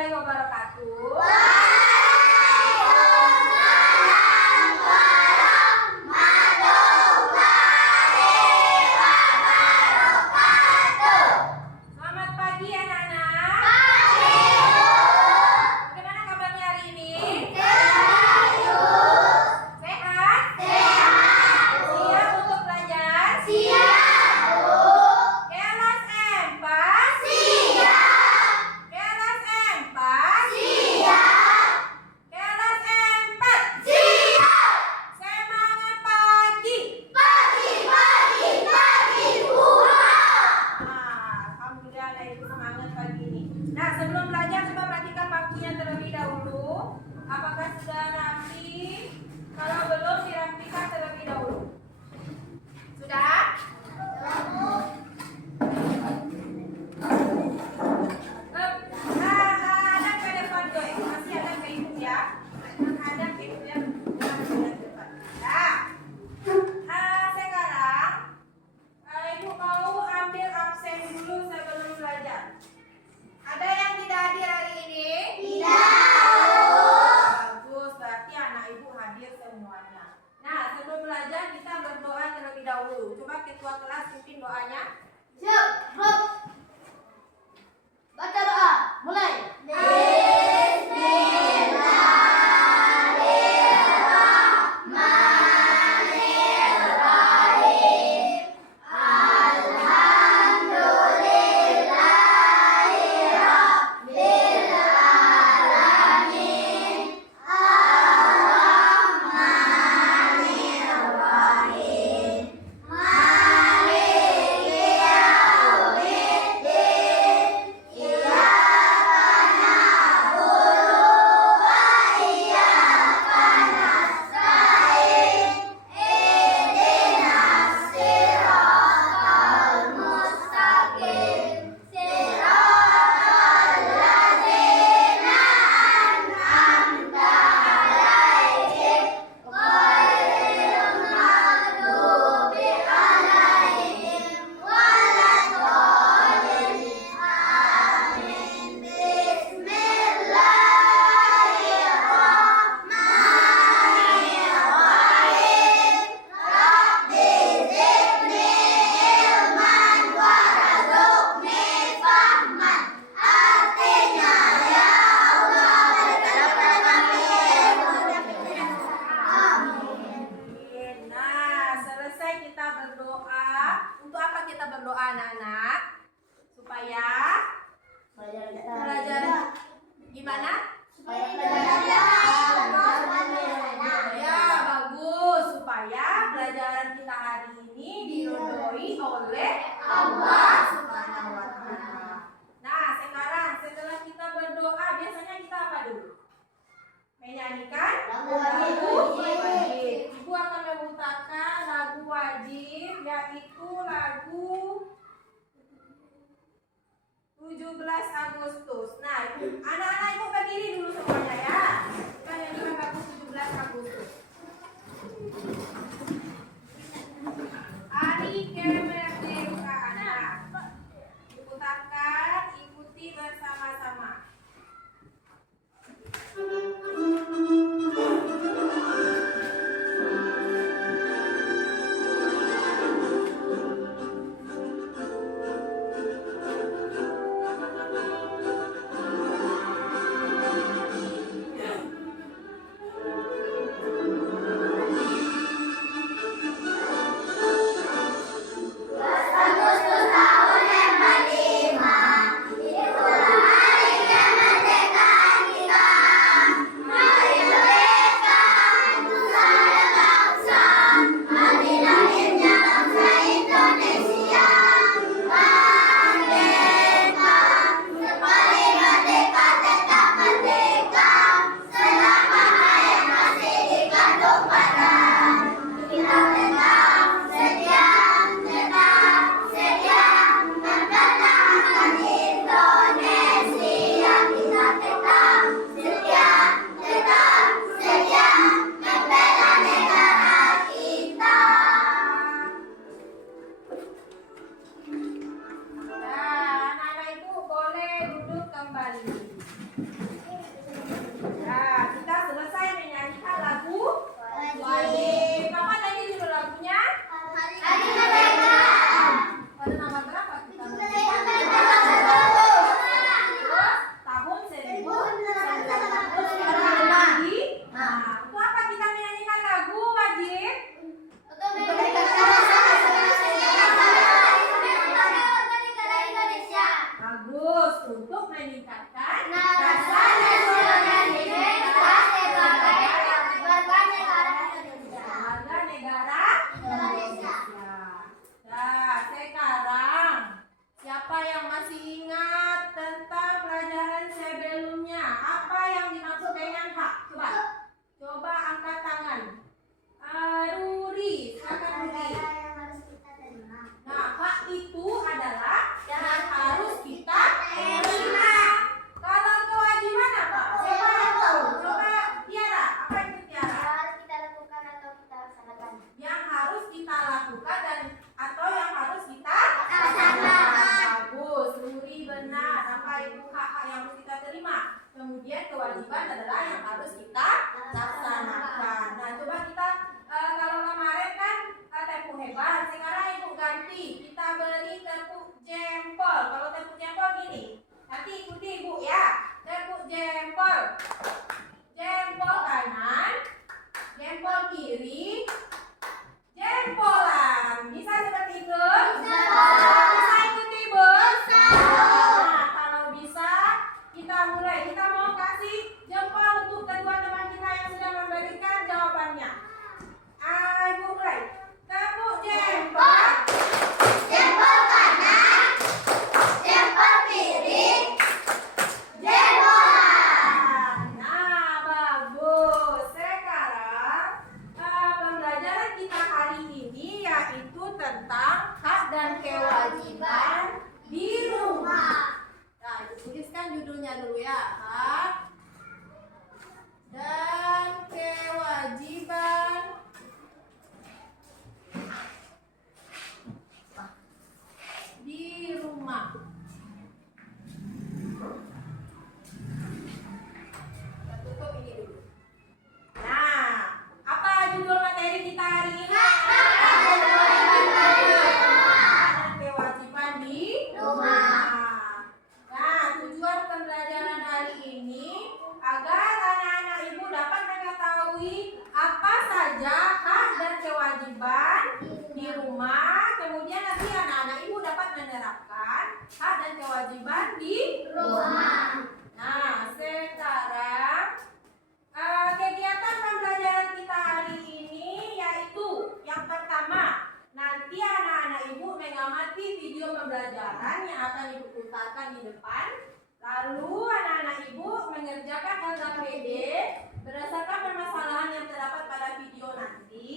warahmatullahi wabarakatuh. Selamat pagi anak-anak. Bagaimana kabarnya hari ini? Sehat? Siap untuk belajar? Kelas 4? Kelas 4? Kelas 4? Semangat pagi. Alhamdulillah itu semangat pagi ini. Nah, sebelum belajar coba perhatikan waktunya terlebih dahulu. Apakah sudah rapi? Kalau belum, dirapikan terlebih dahulu. Sudah? Menghadap ke depan, Joy. Masih ada ke ibu ya. Menghadap ke ibu ya. Menghadap ke depan. Nah, sekarang ibu mau ambil absen dulu sebelum belajar. Ada yang tidak hadir hari ini? Bagus, berarti anak ibu hadir semuanya. Nah, sebelum belajar kita berdoa terlebih dahulu. Coba ketua kelas pimpin doanya. Baca doa, mulai. Nah, selesai kita berdoa. Untuk apa kita berdoa anak-anak? Supaya pelajaran gimana? Ya, bagus. Supaya pelajaran kita hari ini diridhoi oleh Allah Subhanahu wa Ta'ala. Nah, sekarang setelah kita berdoa, biasanya kita apa dulu? Menyanyikan lagu wajib. Ibu akan memutarkan lagu wajib, yaitu lagu 17 Agustus. Nah, anak-anak ibu berdiri dulu semuanya ya. Kita nyanyikan lagu 17 Agustus. Hari kemerdekaan. Diputarkan, ikuti bersama-sama. Nah, kita selesai menyanyikan lagu wajib. Apa tadi judul lagunya? Pada nama berapa kita? Tahun 1995. Nah, untuk apa kita menyanyikan lagu wajib? Bagus, untuk meningkatkan rasa nasional warga negara Indonesia. Nah, sekarang siapa yang masih ingat tentang pelajaran sebelumnya? Apa yang dimaksud dengan hak? Coba angkat tangan. Ruri, silakan Ruri. Nah, hak itu adalah yang harus kita terima. Kalau kewajiban apa? Siapa yang tahu? Coba Tiara, apa itu Tiara? Yang harus kita lakukan dan atau yang harus kita laksanakan. Bagus, Ruri benar. Apa itu hak-hak yang harus kita terima? Kemudian kewajiban adalah yang harus kita laksanakan. Nah, coba kita kalau kemarin kan tepuk hebat, sekarang ibu ganti. Kita beri tepuk jempol. Kalau tepuk jempol gini, nanti ikuti ibu ya. Tepuk jempol, jempol kanan, jempol kiri, jempolan. Bisa seperti itu? Bisa ikuti ibu? Nah, kalau bisa kita mulai. Kita mau kasih jempol untuk kedua teman kita yang sudah memberikan jawabannya. Ibu mulai. Tepuk jempol. Jempol kanan, jempol kiri, jempolan. Nah, bagus. Sekarang pembelajaran kita hari ini yaitu tentang hak dan kewajiban di rumah. Nah, tuliskan judulnya dulu ya. Hak dan kewajiban di rumah. Kita tutup ini dulu. Nah, apa judul materi kita hari ini? Hak dan kewajiban di rumah. Nah, tujuan pembelajaran hari ini agar anak-anak ibu dapat mengetahui apa saja hak dan kewajiban di rumah. Kemudian nanti anak-anak ibu dapat menerapkan hak dan kewajiban di rumah. Nah, sekarang kegiatan pembelajaran kita hari ini yaitu yang pertama, nanti anak-anak ibu mengamati video pembelajaran yang akan ibu putarkan di depan. Lalu anak-anak ibu mengerjakan LKPD berdasarkan permasalahan yang terdapat pada video nanti.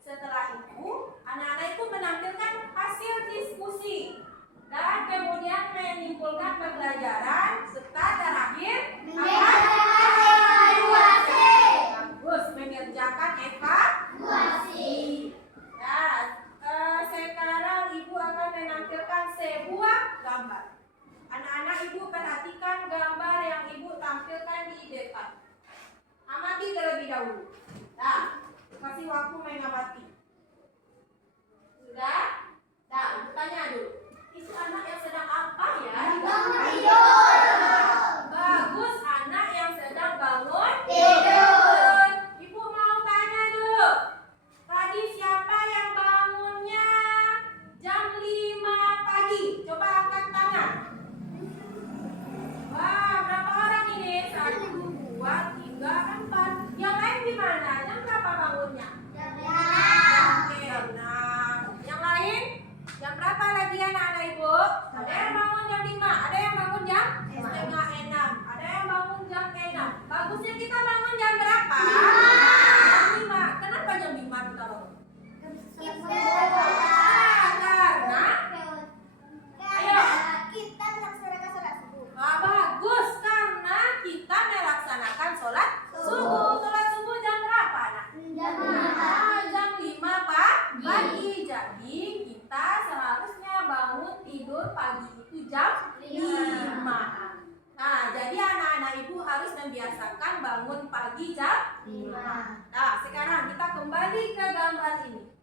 Setelah itu, anak-anak itu menampilkan hasil diskusi dan kemudian menyimpulkan pembelajaran serta terakhir bagus, mengerjakan evaluasi. Nah, sekarang ibu akan menampilkan sebuah gambar. Anak-anak ibu perhatikan gambar yang ibu tampilkan di depan. Amati terlebih dahulu. Nah, kasih waktu mengamati. Sudah? Nah, ibu tanya dulu. Itu anak yang sedang apa ya? Bagus, anak yang sedang bangun tidur. Ibu mau tanya dulu. Tadi siapa yang bangunnya jam 5 pagi? Coba angkat tangan. Wah, berapa orang ini? 1, 2, 3, 4. Yang lain gimana? Jam berapa bangunnya? Jam 6. Yang lain? Jam berapa lagi anak-anak ibu? Ada yang bangun jam 5, ada yang bangun jam setengah membiasakan bangun pagi jam 5. Nah, sekarang kita kembali ke gambar ini.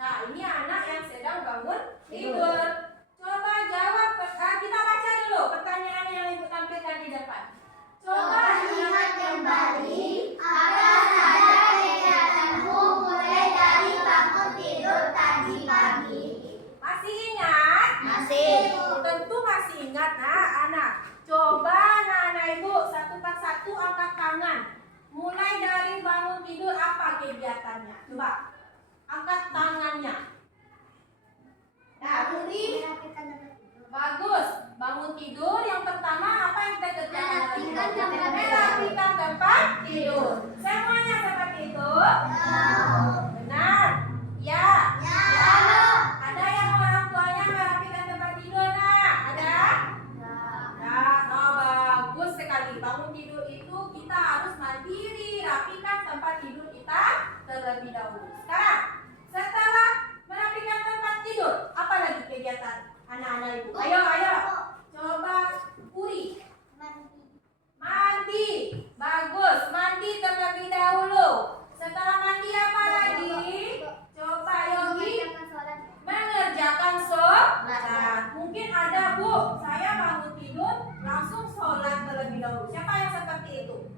Nah, ini anak yang sedang bangun tidur. Coba jawab, kita baca dulu pertanyaan yang Ibu tampilkan di depan. Coba ingat kembali apa saja kegiatanmu mulai dari bangun tidur tadi pagi. Masih ingat? Masih. Tentu masih ingat. Nah, anak, coba anak Ibu satu persatu angkat tangan. Mulai dari bangun tidur apa kegiatannya? Coba angkat tangannya. Nah, Uri, bagus. Bangun tidur yang pertama apa yang kita kerjakan? Merapikan tempat tidur. Semuanya seperti itu? Benar. Ya. Ada yang orang tuanya merapikan tempat tidur, nak? Ada? Nah, bagus sekali. Bangun tidur itu kita harus mandiri, rapikan tempat tidur kita terlebih dahulu. Sekarang, setelah merapikan tempat tidur, apa lagi kegiatan anak-anak Ibu? Ayo. Coba Uri. Mandi. Bagus. Mandi terlebih dahulu. Setelah mandi apa lagi? Coba Yogi. Mengerjakan sholat. Mungkin ada, Bu, saya bangun tidur langsung sholat terlebih dahulu. Siapa yang seperti itu?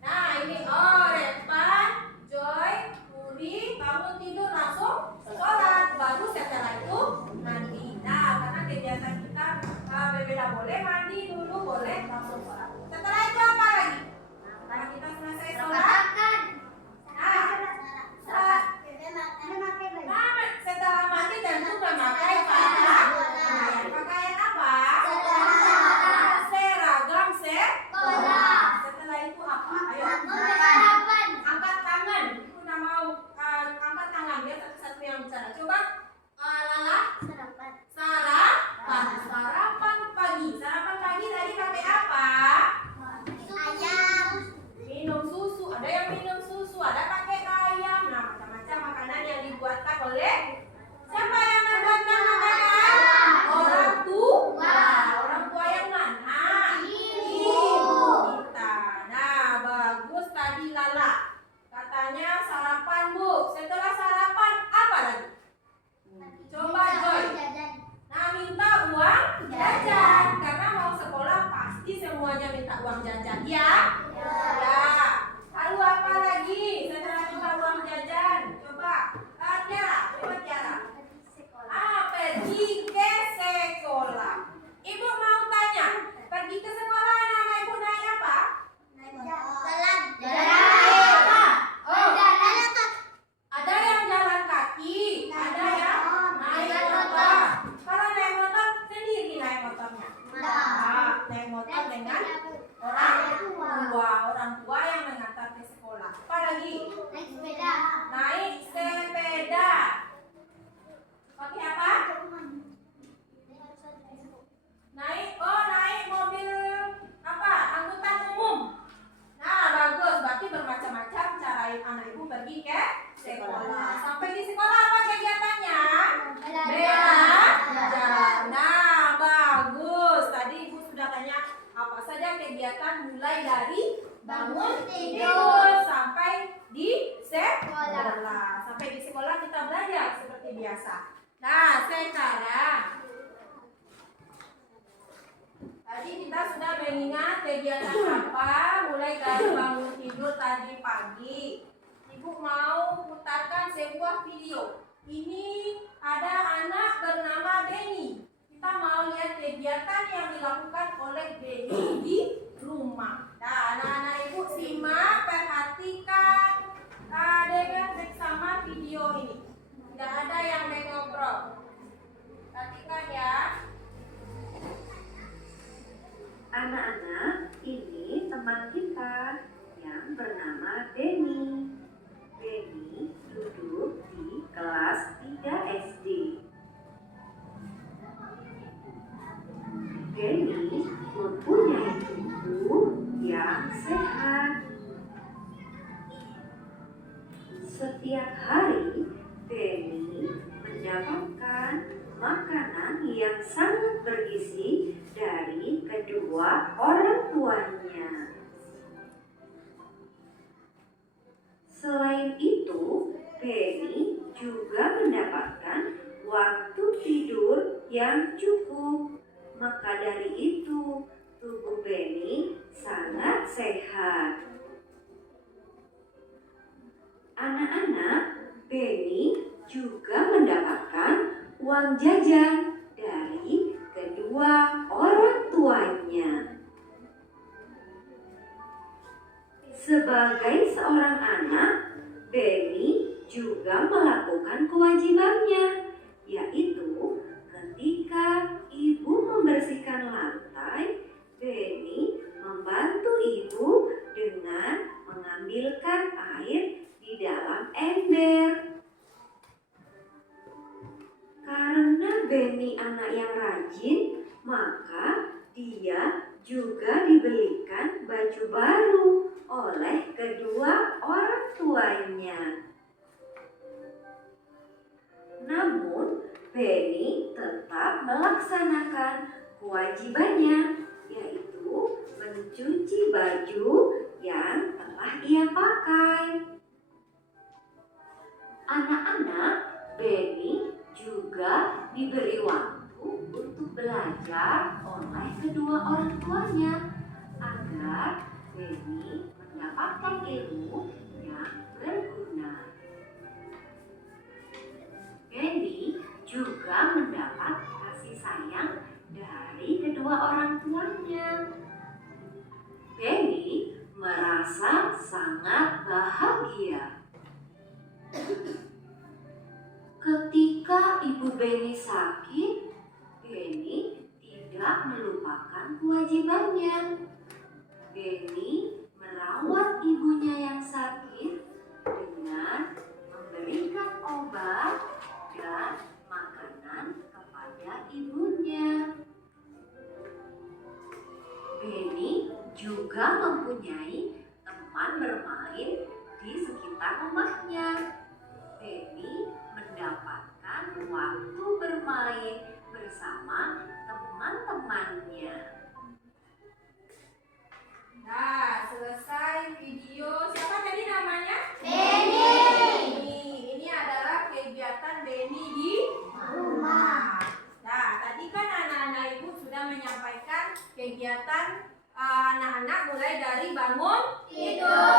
Nah, ini Repan, Joy, Uri bangun tidur langsung sholat. Baru setelah itu mandi. Nah, karena kegiatan kita berbeda, boleh mandi dulu, boleh langsung sholat. Setelah itu apa lagi? Kalau kita selesai sholat, setelah mandi tentu memakai pakaian. Pakaian apa? Seragam Setelah itu apa? Ayo. Angkat tangan. Ibu udah mau angkat tangan biar satu-satu yang bicara. Coba Lala. Sarapan pagi. Sarapan pagi tadi pakai apa? Minum susu. Ada yang minum susu, ada pakai ayam. Nah, macam-macam makanan yang dibuatkan oleh siapa yang membuatkan makanan? Orang tua yang mana? Ibu kita. Nah, bagus tadi Lala. Katanya sarapan, Bu. Setelah sarapan apa lagi? Coba Joy. Nah, minta uang jajan. Karena mau sekolah pasti semuanya minta uang jajan. Ya? Ya. Lalu apa lagi setelah minta uang jajan? Coba Tiara. Pergi ke sekolah. Ibu mau tanya, pergi ke sekolah anak-anak Ibu naik apa? Ada yang jalan kaki, ada yang naik motor. Kalau naik motor sendiri naik motornya. Naik motor dengan orang tua yang mengantar ke sekolah. Apa lagi? Naik sepeda. Pakai apa? Naik mobil apa? Angkutan umum. Nah, bagus. Berarti bermacam-macam cara anak Ibu pergi ke sekolah. Sampai di sekolah apa kegiatannya? Belajar. Nah, bagus. Tadi Ibu sudah tanya apa saja kegiatan mulai dari bangun tidur sampai di sekolah. Sampai di sekolah kita belajar seperti biasa. Nah, sekarang tadi kita sudah mengingat kegiatan apa mulai dari bangun tidur tadi pagi. Ibu mau putarkan sebuah video. Ini ada anak bernama Benny. Kita mau lihat kegiatan yang dilakukan oleh Benny di rumah. Nah, anak-anak Ibu simak, perhatikan dengan seksama video ini. Tidak ada yang mengobrol. Perhatikan ya. Anak-anak, ini teman kita yang bernama Denny. Denny duduk di kelas 3 SD. Denny mempunyai tubuh yang sehat. Setiap hari, Denny mendapatkan makanan yang sangat bergizi dari kedua orang tuanya. dari itu, tubuh Benny sangat sehat. Anak-anak, Benny juga mendapatkan uang jajan dari kedua orang tuanya. Sebagai seorang anak, Benny juga melakukan kewajibannya, yaitu ketika ibu membersihkan lantai, Benny membantu ibu dengan mengambilkan air di dalam ember. Karena Benny anak yang rajin, maka dia juga dibelikan baju baru oleh kedua orang tuanya. Namun, Benny tetap melaksanakan kewajibannya, yaitu mencuci baju yang telah ia pakai. Anak-anak, Benny juga diberi waktu untuk belajar oleh kedua orang tuanya agar Benny mendapatkan ilmu yang berguna. Benny juga mendapat kasih sayang dari kedua orang tuanya. Benny merasa sangat bahagia. Ketika ibu Benny sakit, Benny tidak melupakan kewajibannya. Benny merawat ibunya yang sakit dengan memberikan obat dan makanan kepada ibunya. Benny juga mempunyai teman bermain di sekitar rumahnya. Benny mendapatkan waktu bermain bersama teman-temannya. Nah, selesai video. Siapa tadi namanya? Benny. Ini adalah kegiatan Benny di Rumah. Nah, tadi kan anak-anak ibu sudah menyampaikan kegiatan anak-anak mulai dari bangun Tidur.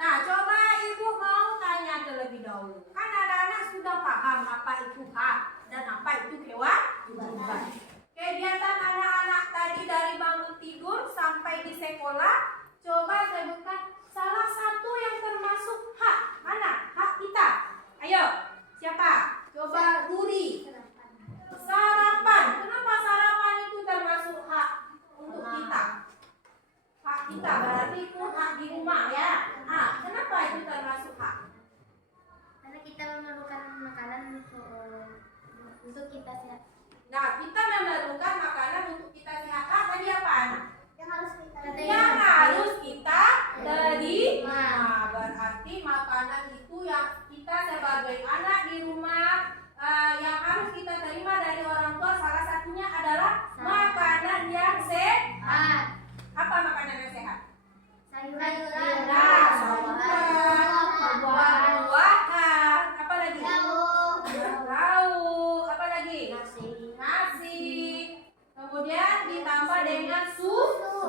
Nah, coba ibu mau tanya terlebih dahulu. Kan anak-anak sudah paham apa itu hak dan apa itu kewajiban. Kegiatan anak-anak tadi dari bangun tidur sampai di sekolah, coba sebutkan salah satu yang termasuk hak anak, hak kita. Ayo, siapa? Coba Ruri. Sarapan. Kenapa sarapan itu termasuk hak untuk kita? Hak kita berarti itu hak di rumah ya. Kenapa itu termasuk hak? Karena kita memerlukan makanan untuk kita sehat. Nah, kita memerlukan makanan untuk kita sehat. Tadi apa anak? Yang harus kita terima. Berarti makanan itu yang kita sebagai anak di rumah yang harus kita terima dari orang tua, salah satunya adalah makanan yang sehat. Apa makanan yang sehat? Sayuran. Nah, sayuran, buah-buahan, apa lagi? Lauk, apa lagi? Nasi. Kemudian ditambah dengan susu.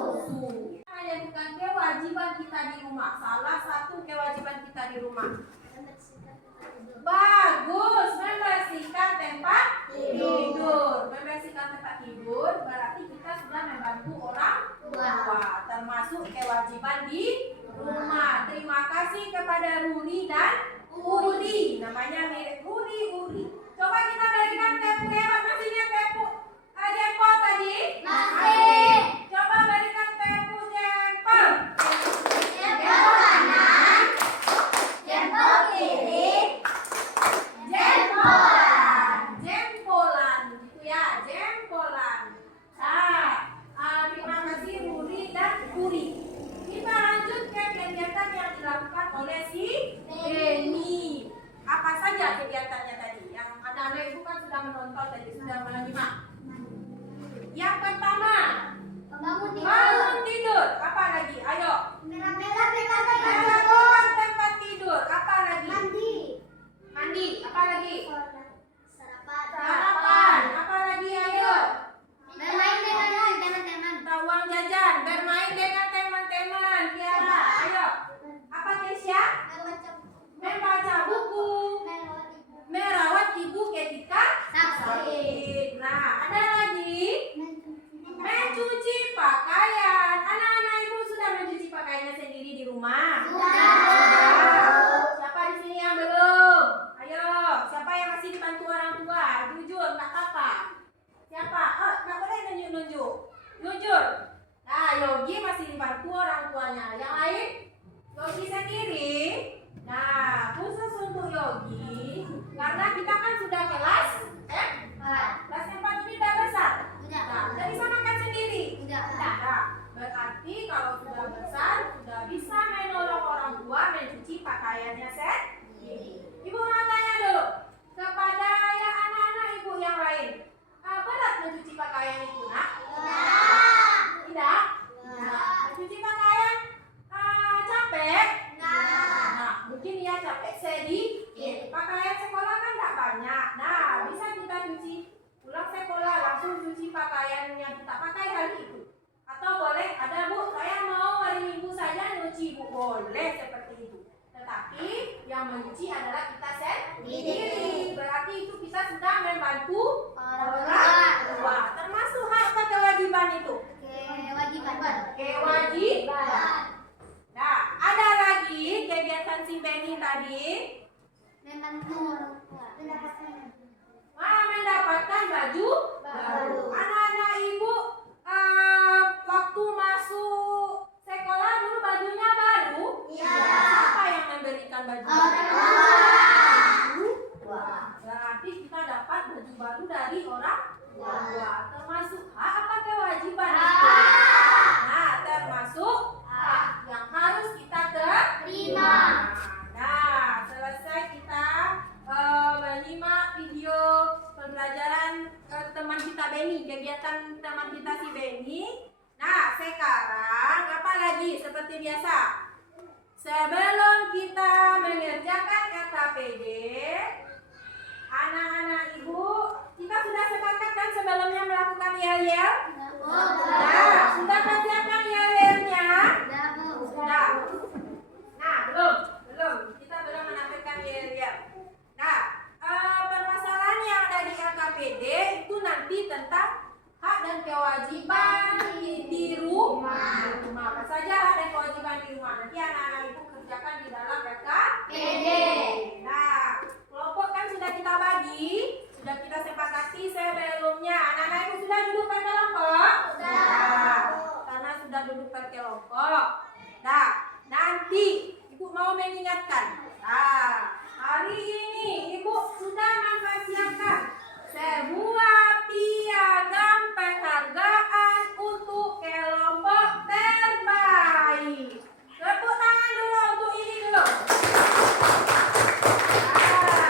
Menyebutkan kewajiban kita di rumah. Salah satu kewajiban kita di rumah. Bagus, membersihkan tempat tidur. Membersihkan tempat tidur berarti kita sudah membantu orang tua, termasuk kewajiban di rumah. Terima kasih kepada Ruli dan Uri. Namanya mirip Uri. Coba kita berikan tepuk hebat. Masih ingat tepuk jempol tadi? Masih. Coba berikan tepuk jempol. Jempol kanan. Jempol kiri. Jempolan gitu ya, jempolan. Terima kasih Ruri dan Uri. Kita lanjut ke kegiatan yang dilakukan oleh si Benny. Apa saja kegiatannya tadi? Yang anak-anak ibu kan sudah menonton tadi, sudah menyimak. Yang pertama, bangun tidur. Apa lagi? Ayo. Melakukan tempat tidur. Apa lagi? Mandi. Apa lagi? Sarapan. Apa lagi? Ayo. Bermain dengan bermain dengan teman-teman. Tiara, ayo. Apa Keisha? Membaca buku. Merawat ibu ketika sakit. Nah, ada lagi. Mencuci pakaian. Anak-anak ibu sudah mencuci pakaiannya sendiri di rumah? Sudah. Siapa di sini yang belum? Ayo, siapa yang masih dibantu orang tua? Jujur, nggak apa-apa. Siapa? Oh, nggak boleh nunjuk-nunjuk. Jujur. Nah, Yogi masih dibantu orang tuanya. Yang lain? Yogi sendiri. Nah, khusus untuk Yogi, karena kita kan sudah kelas, kelas 4 ini udah besar. Nah, udah bisa makan sendiri. Nah, berarti kalau sudah besar, sudah bisa menolong orang tua mencuci pakaiannya sendiri. Ibu mau tanya dulu kepada ya anak-anak ibu yang lain, berat mencuci pakaian itu, nak? Tidak? Mencuci pakaian capek? Nah, mungkin ya capek sedikit. Pakaian sekolah kan tidak banyak. Nah, bisa kita cuci pulang sekolah langsung cuci pakaian yang kita pakai hari itu. Atau boleh ada bu, saya mau hari Minggu saja nyuci bu, boleh seperti itu. Tetapi yang mencuci adalah kita sendiri. Berarti itu kita sudah membantu orang tua. Termasuk hak atau kewajiban itu? Kewajiban. Nah, ada lagi kegiatan si Benny tadi. Mendapatkan baju baru. Anak-anak ibu waktu masuk sekolah dulu bajunya baru. Siapa yang memberikan baju baru? Berarti kita dapat baju baru dari orang tua. Termasuk hak apa kewajiban itu? Nah, termasuk hak yang harus kita terima. Nah, selesai kita menyimak video pembelajaran teman kita Benny, kegiatan teman kita si Benny. Nah, sekarang apa lagi? Seperti biasa, sebelum kita mengerjakan KKPD, anak-anak ibu, kita sudah sepakat kan sebelumnya melakukan yel-yel? Nah, sudah persiapkan yel-yelnya? Sudah. Nah, belum. Kita belum menampilkan yel-yel. Nah, permasalahan yang ada di KKPD itu nanti tentang hak dan kewajiban di rumah. Apa saja hak dan kewajiban di rumah? Nanti anak-anak ibu kerjakan di dalam KKPD. Nah, kelompok kan sudah kita bagi, sudah kita sepakati sebelumnya. Anak-anak ibu sudah duduk per kelompok? Sudah. Karena sudah duduk per kelompok. Nah, nanti ibu mau mengingatkan. Nah, hari ini ibu sudah mempersiapkan sebuah piagam penghargaan untuk kelompok terbaik. Tepuk tangan dulu untuk ini dulu. Nah,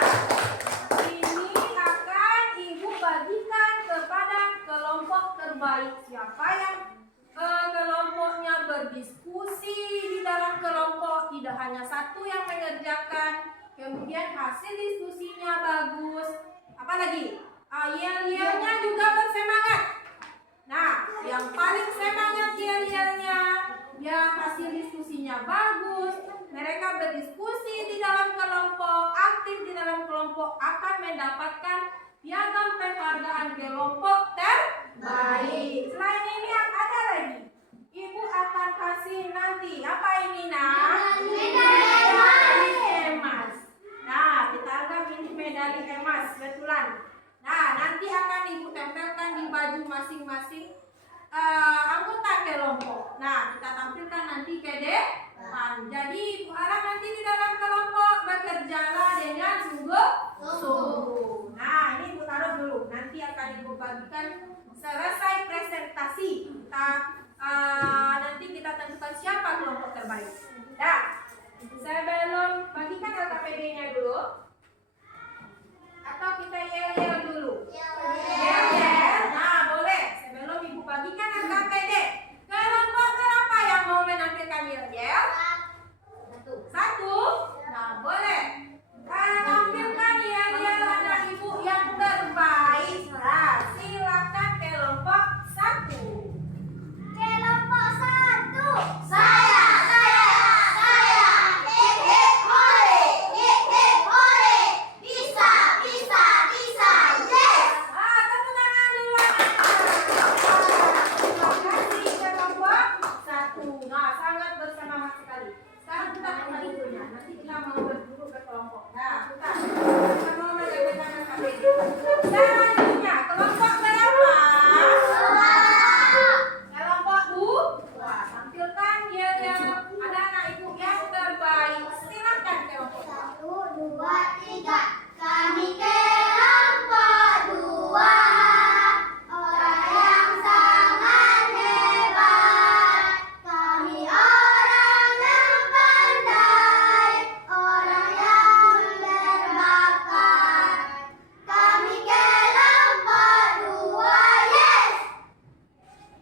ini akan ibu bagikan kepada kelompok terbaik. Siapa yang kelompoknya berdiskusi di dalam kelompok, tidak hanya satu yang mengerjakan, kemudian hasil diskusinya bagus. Apalagi yel-yelnya juga bersemangat. Nah, yang paling semangat yel-yelnya, yang hasil diskusinya bagus, mereka berdiskusi di dalam kelompok, aktif di dalam kelompok, akan mendapatkan piagam penghargaan kelompok terbaik. Selain ini ada lagi, ibu akan kasih nanti apa ini nak? Medali emas. Nah, kita anggap ini medali emas, betulan. Nah, nanti akan ibu tempelkan di baju masing-masing anggota kelompok. Nah, kita tampilkan nanti ke depan. Jadi ibu harap nanti di dalam kelompok bekerjalah dengan sungguh-sungguh. Nah, ini ibu taruh dulu. Nanti akan ibu bagikan selesai presentasi. Nanti kita tentukan siapa kelompok terbaik. Nah, sebelum bagikan LKPD-nya dulu, atau kita yel-yel dulu? Yel-yel. Nah, boleh. Sebelum ibu bagikan LKPD, kelompok berapa yang mau menampilkan yel-yel? Satu. Nah, boleh. Tampilkan yel-yel anak ibu yang terbaik. Nah, silakan kelompok 1. Kelompok 1. Nanti kita mau dulu ke kelompok. Nah, kita mau menjaga KBD. Selanjutnya, kelompok berapa? Kelompok dua. Tampilkan dia yang anak-anak ibu yang terbaik. Silakan kelompok dua. 1, 2, 3. Kami kelompok 2. Orang yang sangat hebat. Kami orang yang pandai. Orang yang berbakat. Kami kelompok 2. Yes!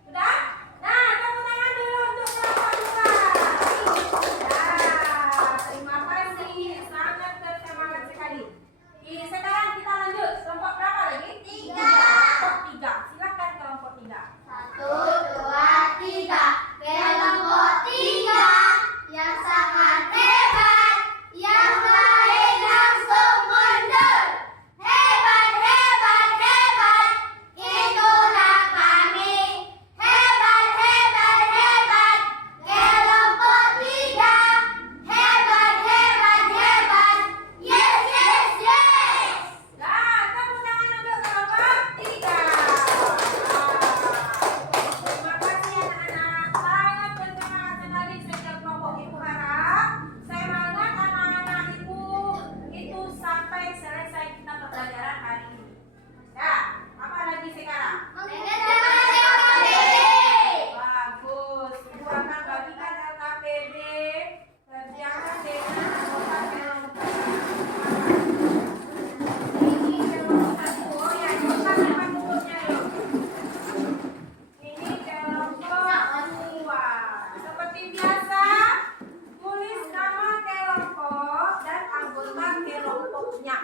Sudah? Nah, tepuk tangan dulu untuk kelompok dua. Ya, terima kasih. Sangat bersemangat sekali. Sekarang kita lanjut. Kelompok berapa lagi? 3. Kelompok 3. Silakan kelompok 3. 1, 2, 3. Kelompok 3 yang sangat hebat, yang baik langsung mundur. Hebat, hebat, hebat, itulah kami. Hebat, hebat, hebat, kelompok 3. Hebat, hebat, hebat. Yes, yes, yes. Nah, tepuk tangan untuk kelompok 3. Terima kasih anak-anak. Sangat bersemangat sekali setiap kelompok. Ibu harap semangat anak-anak ibu itu sampai selesai kita pembelajaran hari ini. Ya, apa lagi sekarang? Bagus. Ibu akan bagikan LKPD. Kerjakan dengan anggota kelompok. Ini kelompok oh ya, kita tempat duduknya yuk. Ini kelompok 2. Seperti biasa, tulis nama kelompok dan anggota kelompoknya.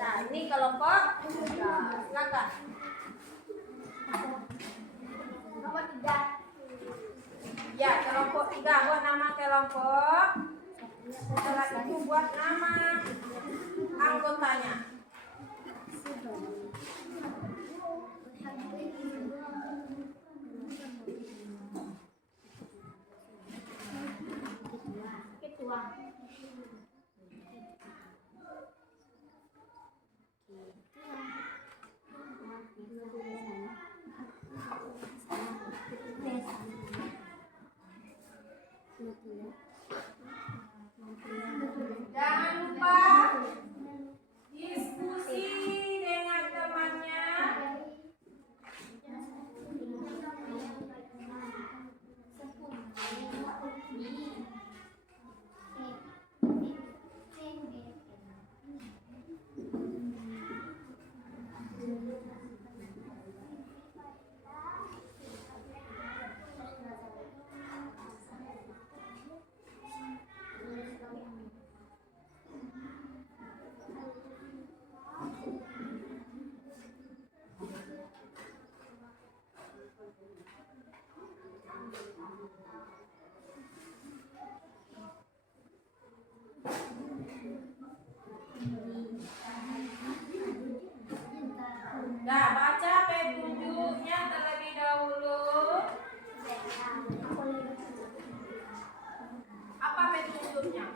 Nah, ini kelompok 3. Silakan. Nomor 3. Ya, kelompok 3 buat nama kelompok. Setelah itu buat nama anggotanya. Ketua. Jangan lupa diskusi dengan temannya. Nah, baca petunjuknya terlebih dahulu. Apa petunjuknya?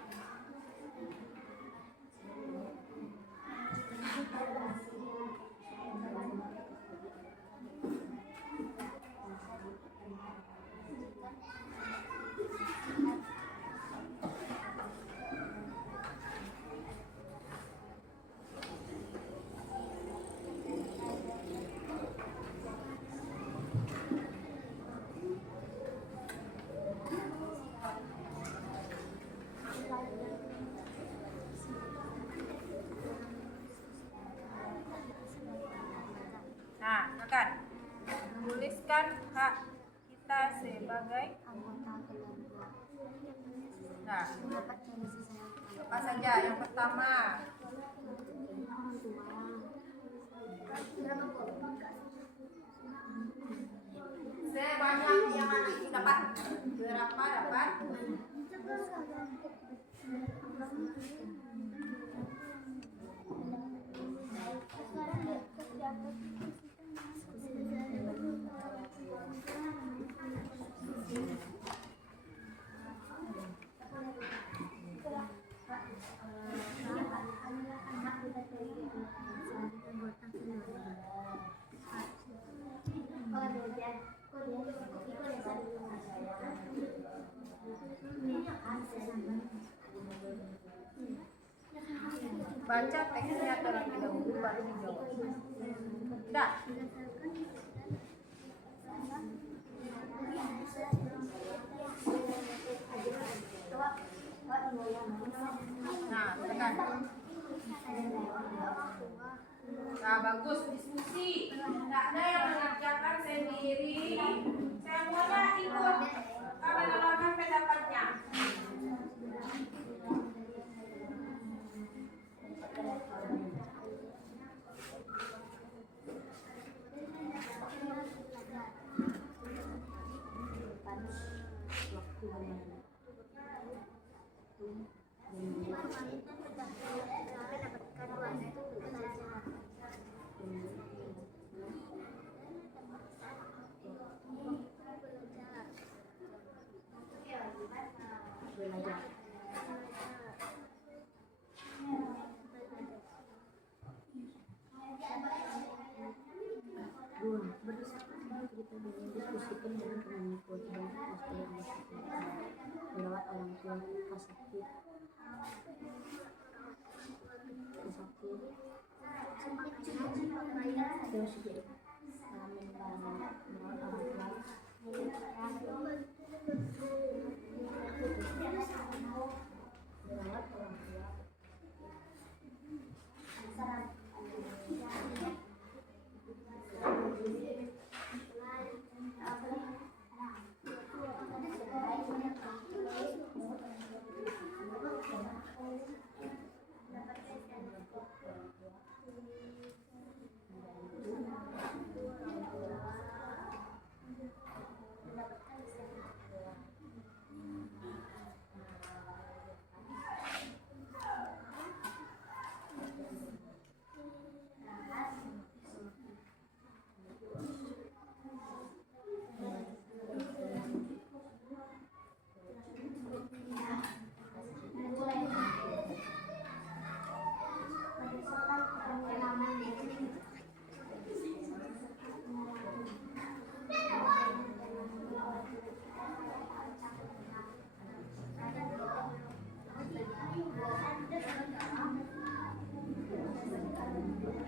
Nah, silakan. Tuliskan hak kita sebagai Nah, apa saja? Yang pertama, sebanyak yang anak itu dapat. Berapa dapat? Baca teksnya terlebih dahulu baru dijawab. Udah. Nah, tekan. Nah, bagus diskusi. Tidak ada yang mengerjakan sendiri. Semuanya ikut mengeluarkan pendapatnya. Kita diskusikan dengan pengikut dan lewat orang tua kasakit terus juga merawat orang tua merawat orang tua.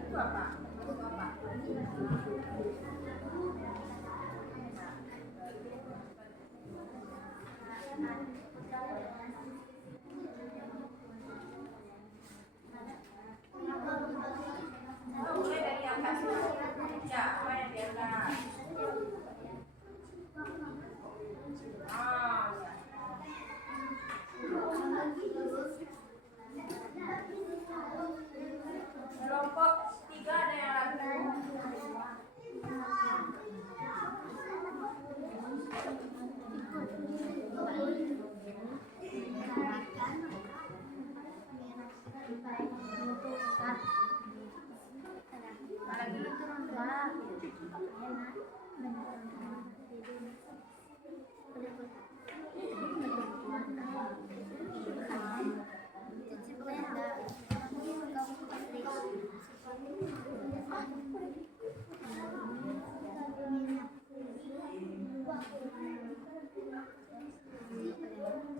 Itu apa? Mulai dari atas. Ya, apa yang di atas? Kelompok 3 ada yang ragu.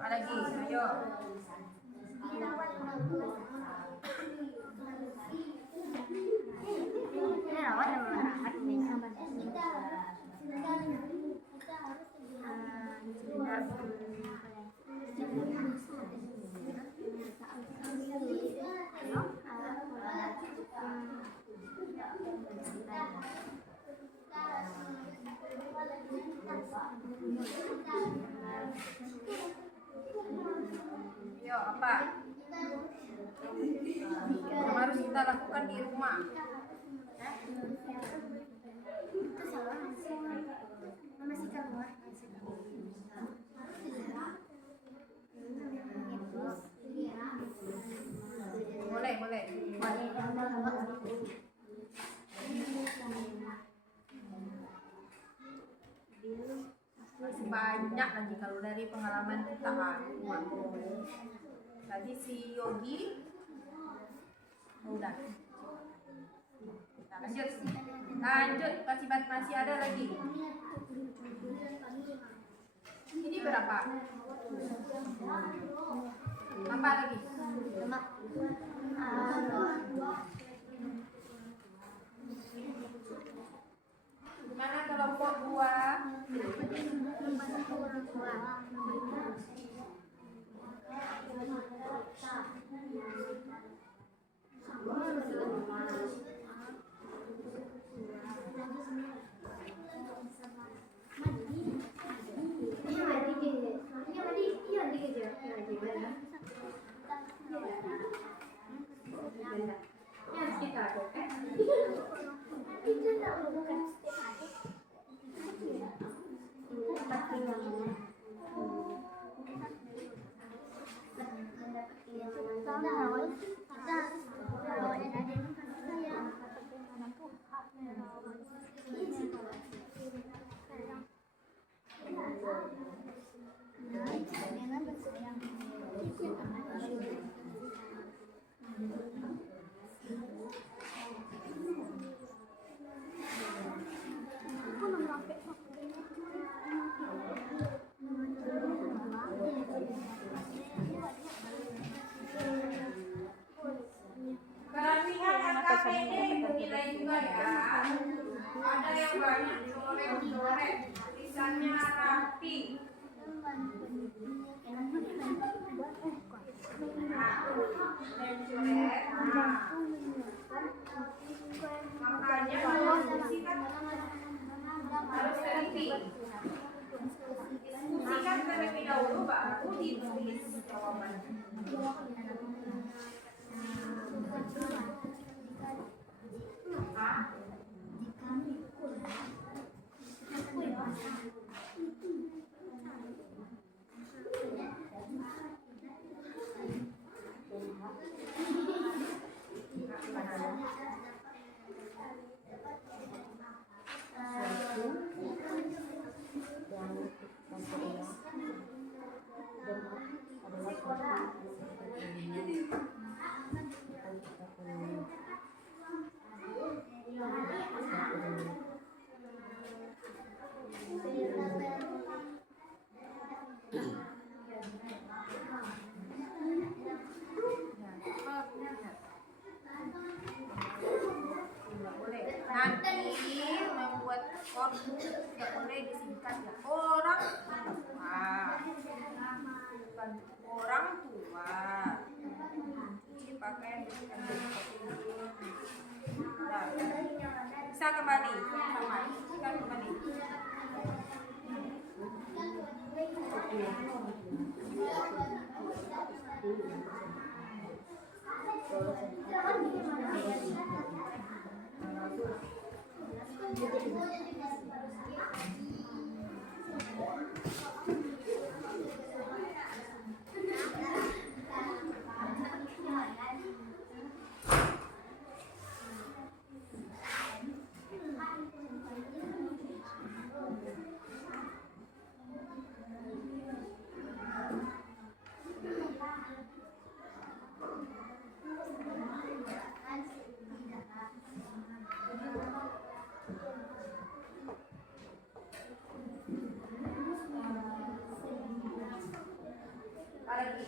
Lagi, ayo. Yo, apa? Yang harus kita lakukan di rumah. Mulai. Masih banyak lagi kalau dari pengalaman kita rumah. Tadi si Yogi udah. Kita lanjut, masih ada lagi. Ini berapa? Tambah lagi. Mana kelompok 2? Perhatikan KKPD dinilai juga ya. Ada yang banyak coret-coret, tulisannya rapi. Dan coret. Makanya kalau diskusi kan harus teliti. Diskusikan terlebih dahulu baru ditulis jawabannya. Nanti membuat korbu tidak boleh disingkat ya. Orang tua, bukan orang tua. Cuci pakaian bersihkan diri. Nah, bisa kembali sama, bisa kembali. Lagi.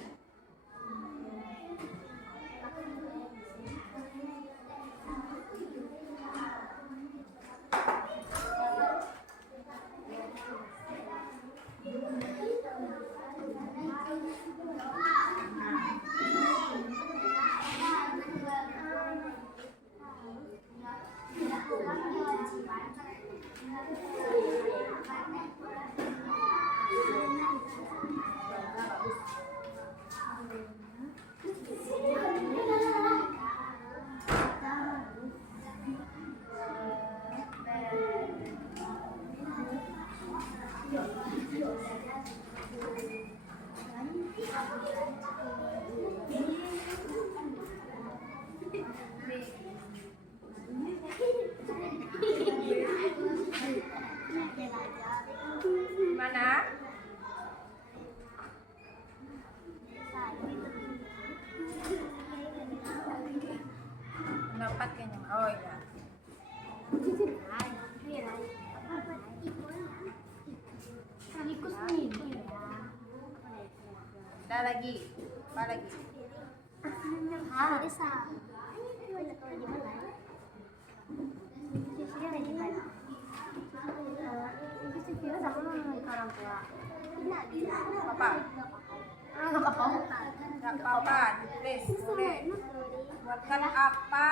Mana? Pendapat kayaknya. Oh iya. Sekaligus nih. Ada lagi. Apa lagi? Papa. Nggak apa-apa, ditulis. Boleh. Buatkan apa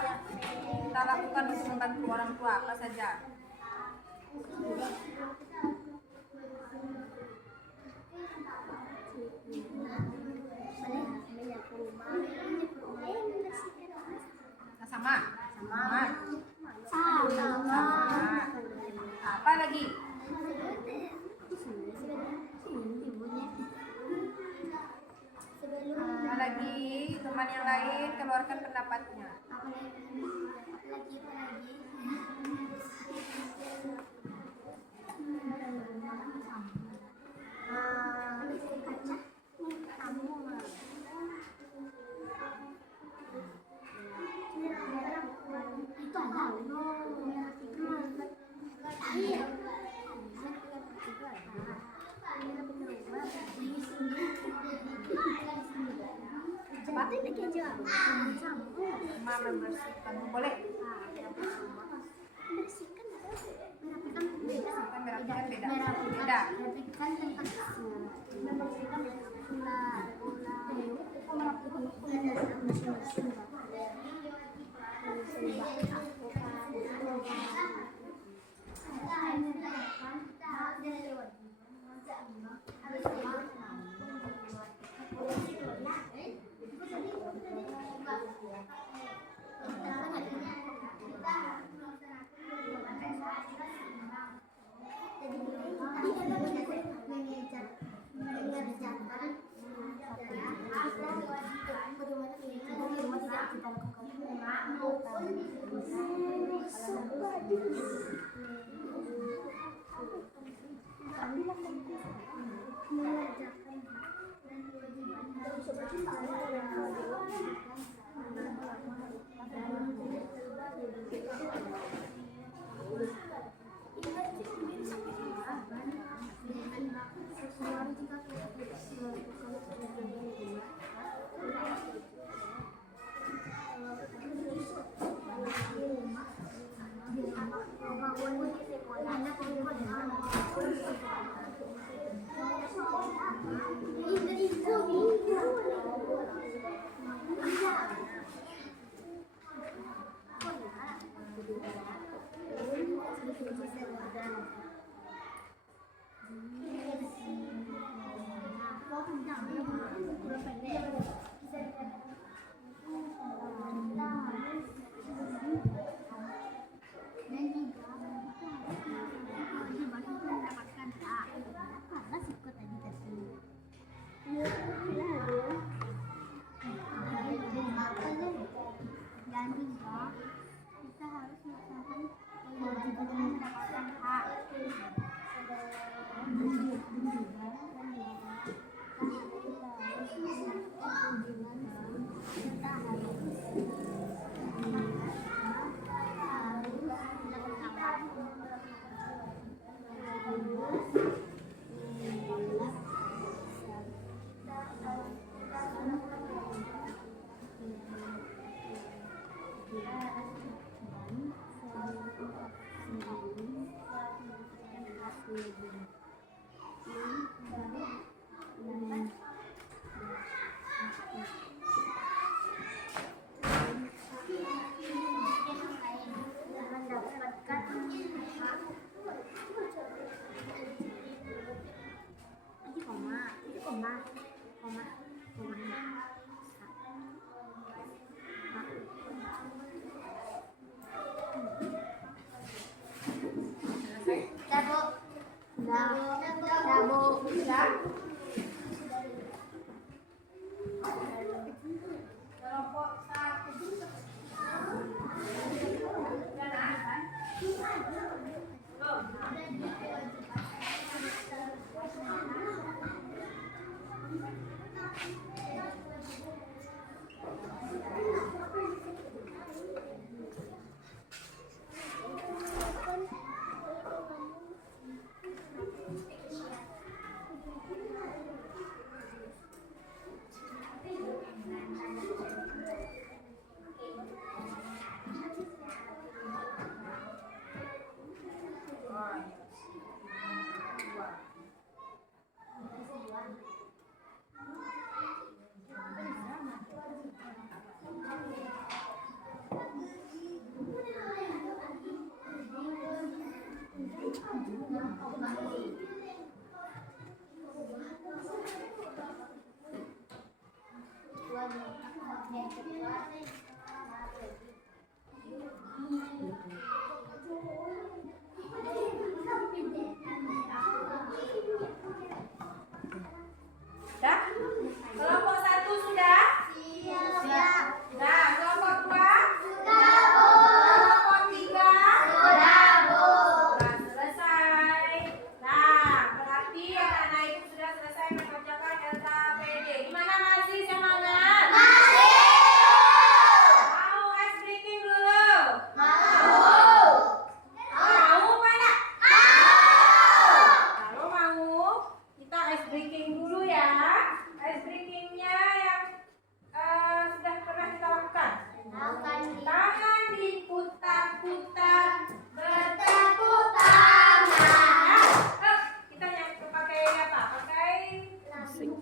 yang kita lakukan untuk membantu orang tua, apa saja. Nah, sama. Sama. Apa lagi? Apa lagi? Teman yang lain keluarkan pendapatnya. Mama membersihkan. Boleh. Merapikan beda. Beda. Dah? Kelompok 1 sudah? Nah, kelompok 2? Kelompok 3? Sudah selesai. Nah, berarti anak-anak itu sudah selesai mengerjakan LKPD. Gimana masih semangat? Mau ice breaking dulu? Mau apa enggak? Kalau mau, kita ice breaking dulu ya. Ice breakingnya yang sudah pernah kita lakukan. Tangan diputar-putar, bertepuk tangan. Kita yang pakai apa? Pakai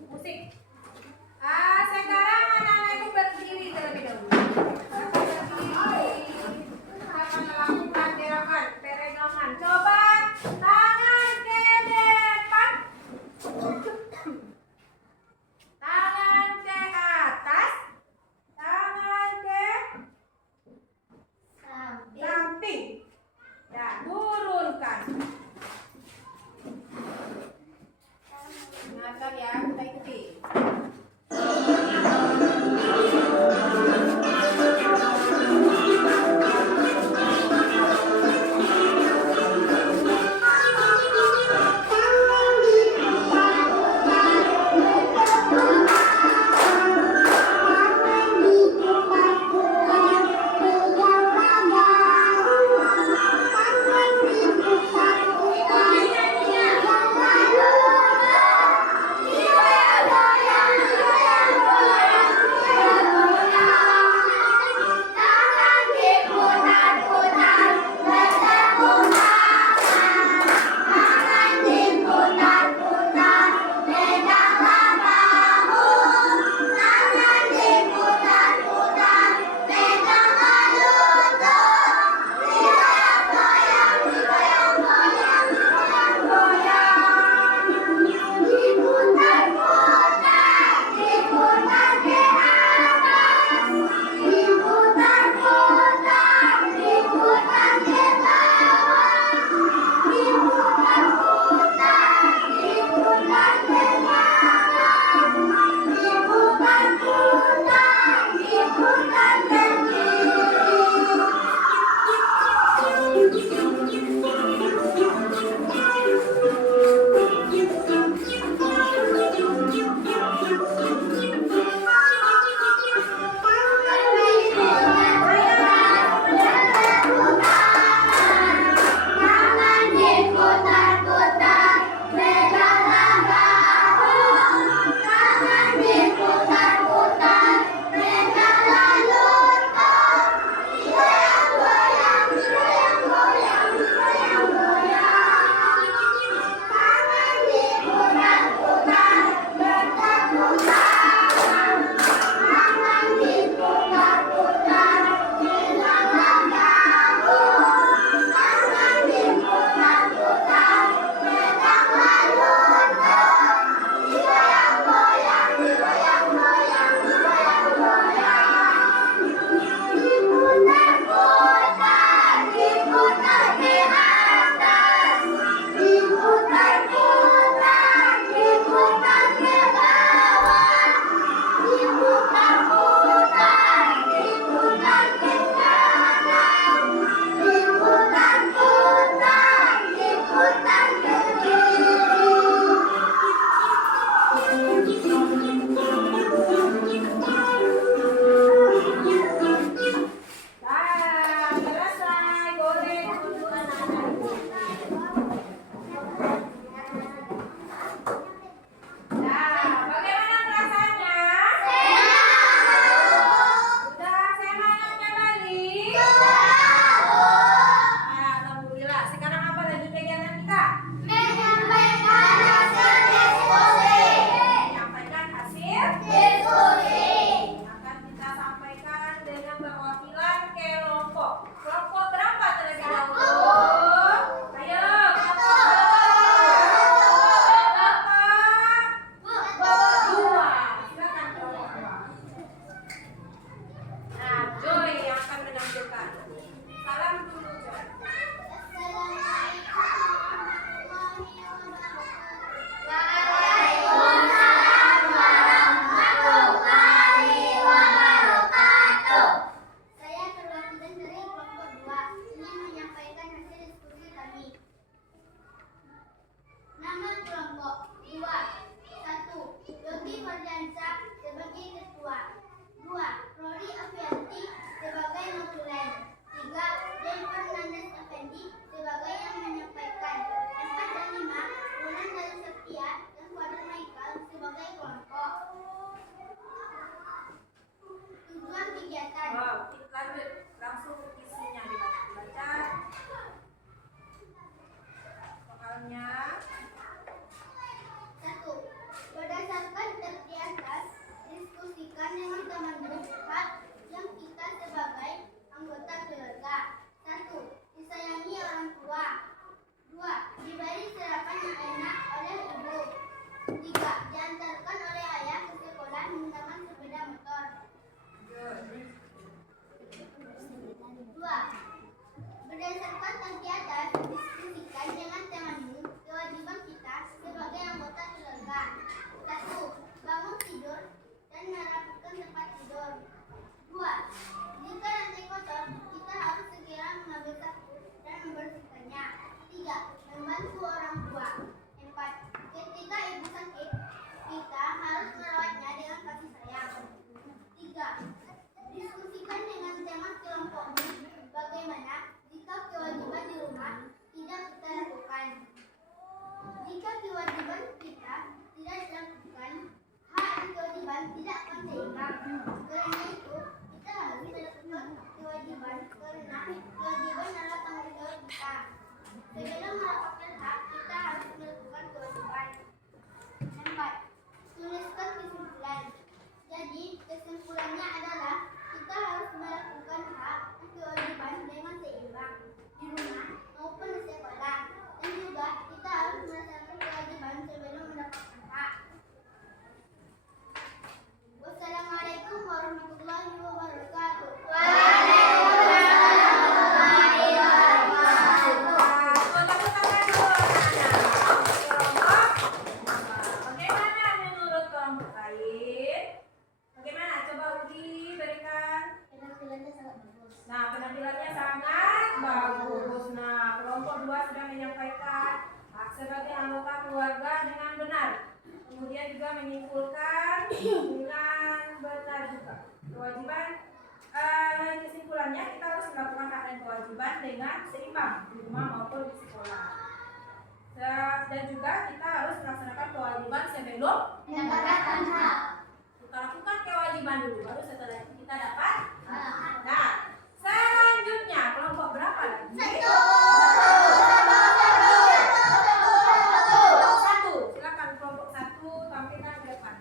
musik. Sekarang anak-anak itu berdiri terlebih dahulu. Kita akan melakukan gerakan peregangan. Coba tangan ke depan, tangan ke atas, tangan ke samping. Dan turunkan. Ingatkan ya, kita ikuti. Yeah. Karena itu, kita harus melakukan kewajiban karena kewajiban adalah tanggung jawab kita. Sebelum mendapatkan hak, kita harus melakukan kewajiban. 4. Tuliskan kesimpulan. Jadi, kesimpulannya adalah kita harus melakukan hak dan kewajiban dengan seimbang di rumah maupun di sekolah. Dan juga kita harus melaksanakan kewajiban sebelum mendapatkan hak. Wassalamualaikum warahmatullahi wabarakatuh. Bagaimana menurut kelompok lain? Bagaimana? Coba Udi berikan. Penampilannya sangat bagus. Nah, penampilannya sangat bagus. Nah, kelompok 2 sudah menyampaikan hak sebagai anggota keluarga dengan benar. Kemudian juga menyimpulkan dengan benar juga. Kewajiban kesimpulannya kita harus melakukan hak dan kewajiban dengan seimbang di rumah maupun di sekolah. Dan juga kita harus melaksanakan kewajiban sebelum Mendapatkan hak. kita lakukan kewajiban dulu, baru setelah itu kita dapat. Nah, selanjutnya kelompok berapa lagi? Satu. Silakan kelompok 1 tampilkan ke depan.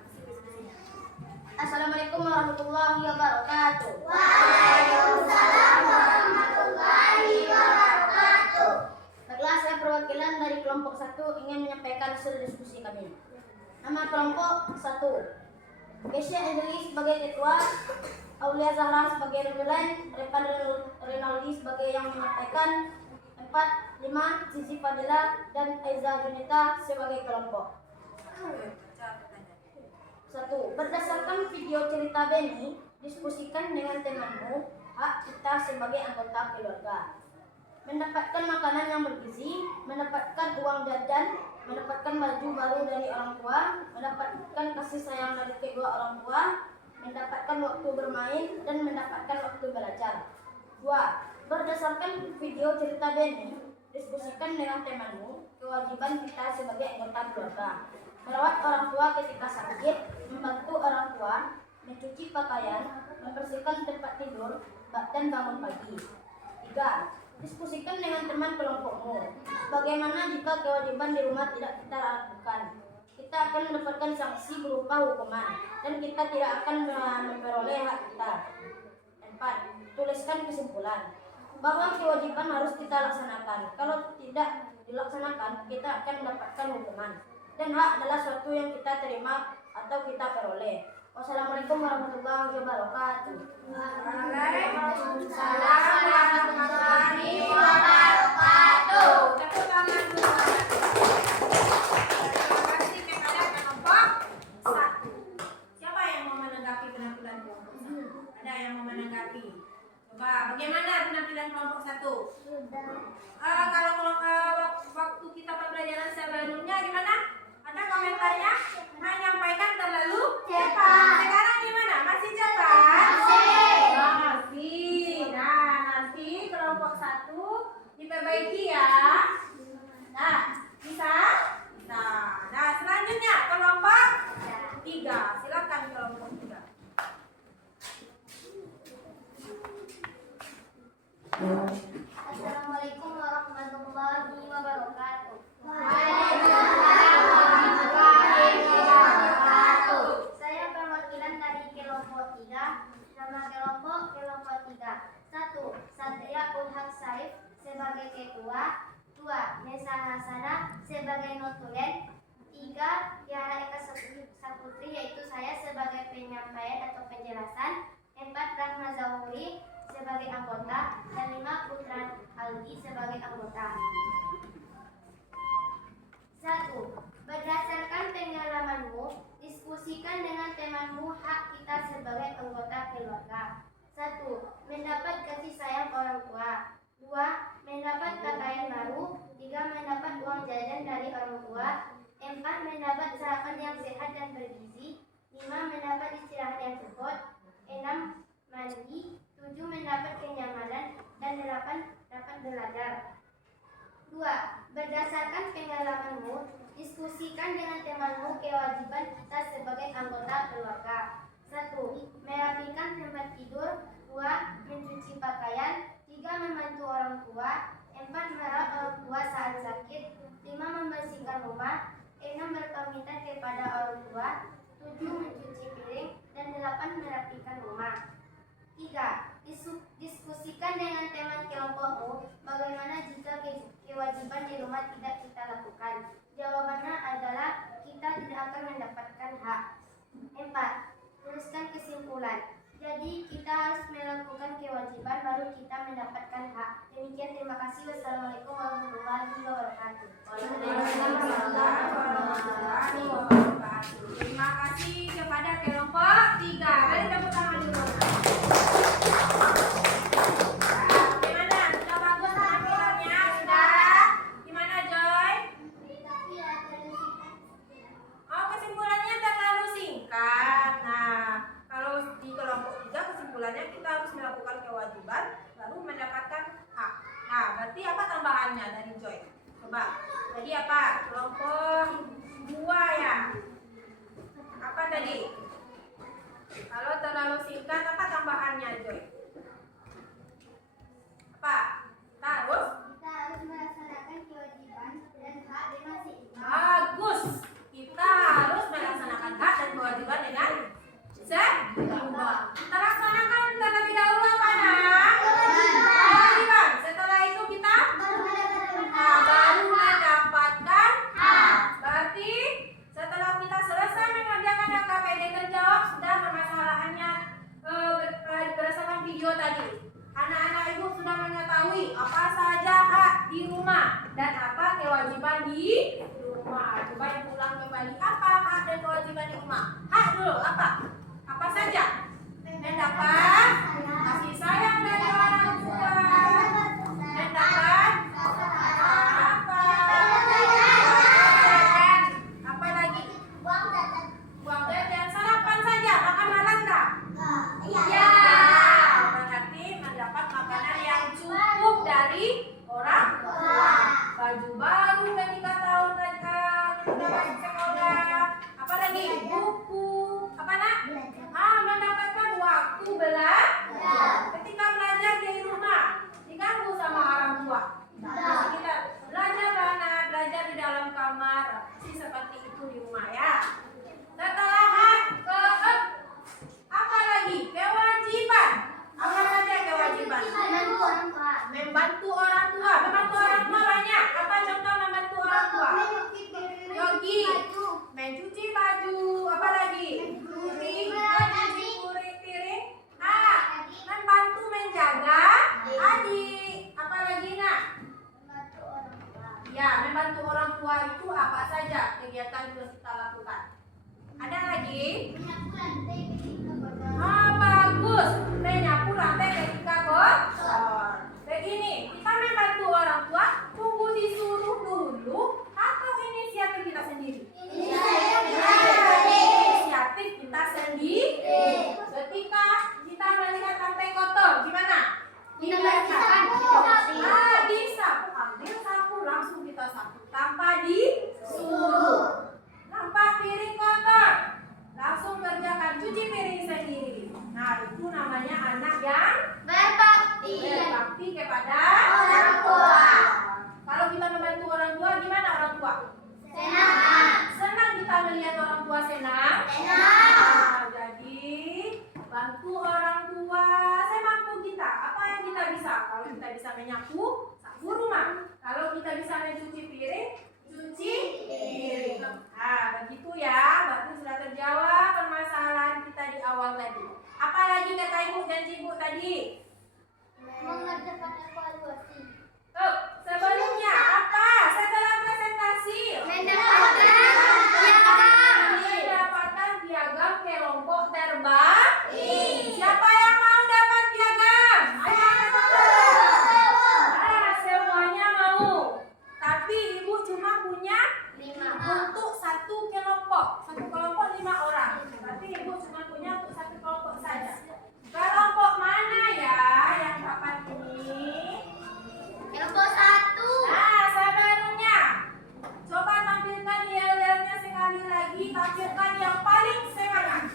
Assalamualaikum warahmatullahi wabarakatuh. Waalaikumsalam warahmatullahi wabarakatuh. Baiklah, saya perwakilan dari kelompok 1 ingin menyampaikan hasil diskusi kami. Nama kelompok 1. Kesia Endeli sebagai ketua, Aulia Zahra sebagai referent, Revan Renaldi sebagai yang menyampaikan, 4, 5, Zizi Fadila dan Aiza Junita sebagai kelompok. 1. Berdasarkan video cerita Beni, diskusikan dengan temanmu hak kita sebagai anggota keluarga. Mendapatkan makanan yang bergizi, mendapatkan uang jajan, mendapatkan baju baru dari orang tua, mendapatkan kasih sayang dari kedua orang tua, mendapatkan waktu bermain, dan mendapatkan waktu belajar. 2. Berdasarkan video cerita Beni, diskusikan dengan temanmu kewajiban kita sebagai anggota keluarga. Merawat orang tua ketika sakit, membantu orang tua, mencuci pakaian, membersihkan tempat tidur, dan bangun pagi. 3. Diskusikan dengan teman kelompokmu. Bagaimana jika kewajiban di rumah tidak kita lakukan? Kita akan mendapatkan sanksi berupa hukuman dan kita tidak akan memperoleh hak kita. 4. Tuliskan kesimpulan bahwa kewajiban harus kita laksanakan. Kalau tidak dilaksanakan, kita akan mendapatkan hukuman. Dan hak adalah sesuatu yang kita terima atau kita peroleh. Wassalamualaikum warahmatullahi wabarakatuh. Waalaikumsalam warahmatullahi wabarakatuh. Tepuk tangan dulu. Terima kasih kepada kelompok 1. Siapa yang mau menanggapi penampilan kelompok 1? Ada yang mau menanggapi? Coba, bagaimana penampilan kelompok 1? Kalau waktu kita pembelajaran sebelumnya gimana? Ada komentarnya? Menyampaikan terlalu cepat. Sekarang gimana? Masih cepat? Masih. Nah, nanti kelompok 1 diperbaiki ya. Nah, bisa? Bisa. Nah, selanjutnya kelompok 3. Silakan kelompok 3. Assalamualaikum warahmatullahi wabarakatuh. Saya perwakilan dari kelompok 3. Nama kelompok 3. 1. Satria Ulhak Saif sebagai ketua. 2. Nesa Hasana sebagai notulen. 3. Tiara Eka Saputri yaitu saya sebagai penyampaian atau penjelasan. 4. Rahma Zawuri sebagai anggota. Dan 5. Putra Aldi sebagai anggota. 1. Berdasarkan pengalamanmu, diskusikan dengan temanmu hak kita sebagai anggota keluarga. 1. Mendapat kasih sayang orang tua. 2. Mendapat pakaian baru. 3. Mendapat uang jajan dari orang tua. 4. Mendapat sarapan yang sehat dan bergizi. 5. Mendapat istirahat yang cukup. 6. Mandi. 7. Mendapat kenyamanan. Dan 8. Dapat belajar. 2. Berdasarkan pengalamanmu, diskusikan dengan temanmu kewajiban kita sebagai anggota keluarga. 1. Merapikan tempat tidur. 2. Mencuci pakaian. 3. Membantu orang tua. 4. Merawat orang tua saat sakit. 5. Membersihkan rumah. 6. Berpamitan kepada orang tua. 7. Mencuci piring. Dan 8. Merapikan rumah. 3. Diskusikan dengan teman kelompokmu bagaimana jika kewajiban di rumah tidak kita lakukan. Jawabannya adalah kita tidak akan mendapatkan hak. 4. Tuliskan kesimpulan. Jadi kita harus melakukan kewajiban baru kita mendapatkan hak. Demikian, terima kasih. Wassalamualaikum warahmatullahi wabarakatuh. Waalaikumsalam warahmatullahi wabarakatuh. Terima kasih kepada kelompok 3. Mari tepuk tangan dulu. Gimana? Sudah bagus penampilannya? Sudah? Gimana, Joy? Oh, kesimpulannya terlalu singkat. Nah, kalau di kelompok 3 kesimpulannya kita harus melakukan kewajiban baru mendapatkan hak. Nah, berarti apa tambahannya dari Joy? Coba. Tadi apa? Kelompok 2 ya. Apa tadi? Kalau terlalu singkat, apa tambahannya, Joy? Apa? Terus? Kita harus melaksanakan kewajiban dan hak dengan seimbang. Bagus. Kita harus melaksanakan hak dan kewajiban dengan seimbang. Kita laksanakan terlebih dahulu apa, Nak? Kewajiban. Setelah itu kita baru mendapatkan hak. Berarti setelah kita selesai mengerjakan LKPD terjawab sudah permasalahannya berdasarkan video tadi. Anak-anak ibu sudah mengetahui apa saja hak di rumah dan apa kewajiban di rumah. Coba ibu ulang kembali, apa hak dan kewajiban di rumah. Hak dulu apa? Apa saja? Mendapat kasih sayang dari orang tua, mendapat apa lagi? Uang jajan, sarapan saja, makan malam enggak? Iya. Berarti mendapat makanan yang cukup dari orang tua. Baju baru ketika tahun ketika masuk sekolah. Apa lagi? Buku. Apa, Nak? Mendapatkan waktu belajar. Ketika belajar di rumah diganggu sama orang tua. Jadi kita belajar belajar di dalam kamar. Sih seperti itu di rumah ya. Setelah hak apa lagi? Kewajiban. Apa saja kewajiban? Membantu orang tua. Membantu orang tua banyak. Apa contoh membantu orang tua? Yogi. Mencuci baju. Apa lagi? Mencuci piring. Membantu menjaga adik. Apa lagi, Nak? Ya, membantu orang tua itu apa saja kegiatan yang harus kita lakukan? Ada lagi? Bagus. Menyapu lantai ketika kotor. Begini, kita membantu orang tua, tunggu disuruh dulu atau inisiatif kita sendiri? Inisiatif kita sendiri. Ketika kita melihat lantai kotor, gimana? Disapu. Ambil sapu, langsung kita sapu tanpa disuruh. Nampak piring kotor, langsung kerjakan, cuci piring sendiri. Nah, itu namanya anak yang berbakti kepada orang tua. Kalau kita membantu orang tua, gimana orang tua? Senang kita melihat orang tua senang. Nah, jadi bantu orang tua semampu kita. Apa yang kita bisa? Kalau kita bisa menyapu, sapu rumah. Kalau kita bisa mencuci piring, cuci piring. Nah, begitu ya. Berarti sudah terjawab permasalahan kita di awal tadi. Apa lagi kata ibu janji ibu tadi? Mengerjakan evaluasi. Sebelumnya apa? Setelah presentasi mendapatkan piagam kelompok terbaik. Siapa yang mau dapat piagam? Ayo semuanya mau. Tapi ibu cuma punya 5 untuk satu kelompok. Satu kelompok 5 orang. Berarti ibu cuma punya untuk satu kelompok saja. Kelompok mana ya yang dapat ini? Kelompok 1. Nah, sebelumnya coba tampilkan yel-yelnya sekali lagi. Tampilkan yang paling semangat.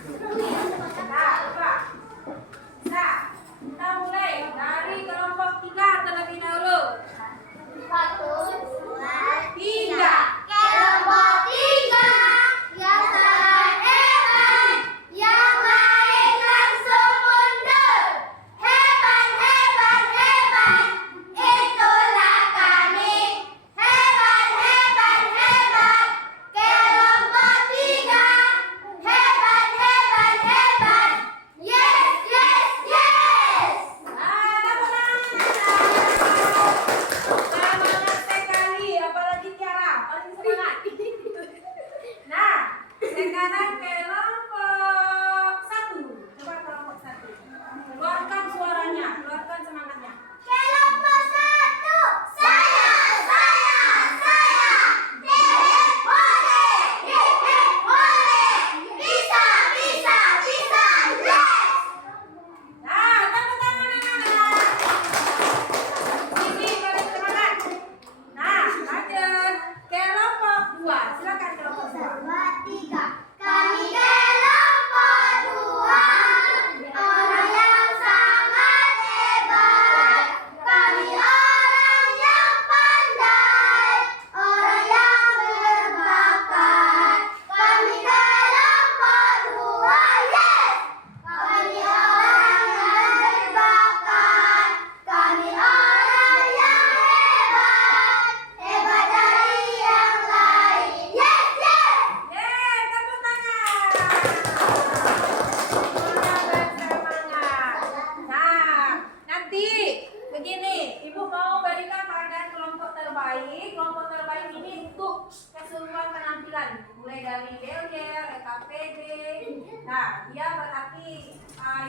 Nah, dia berarti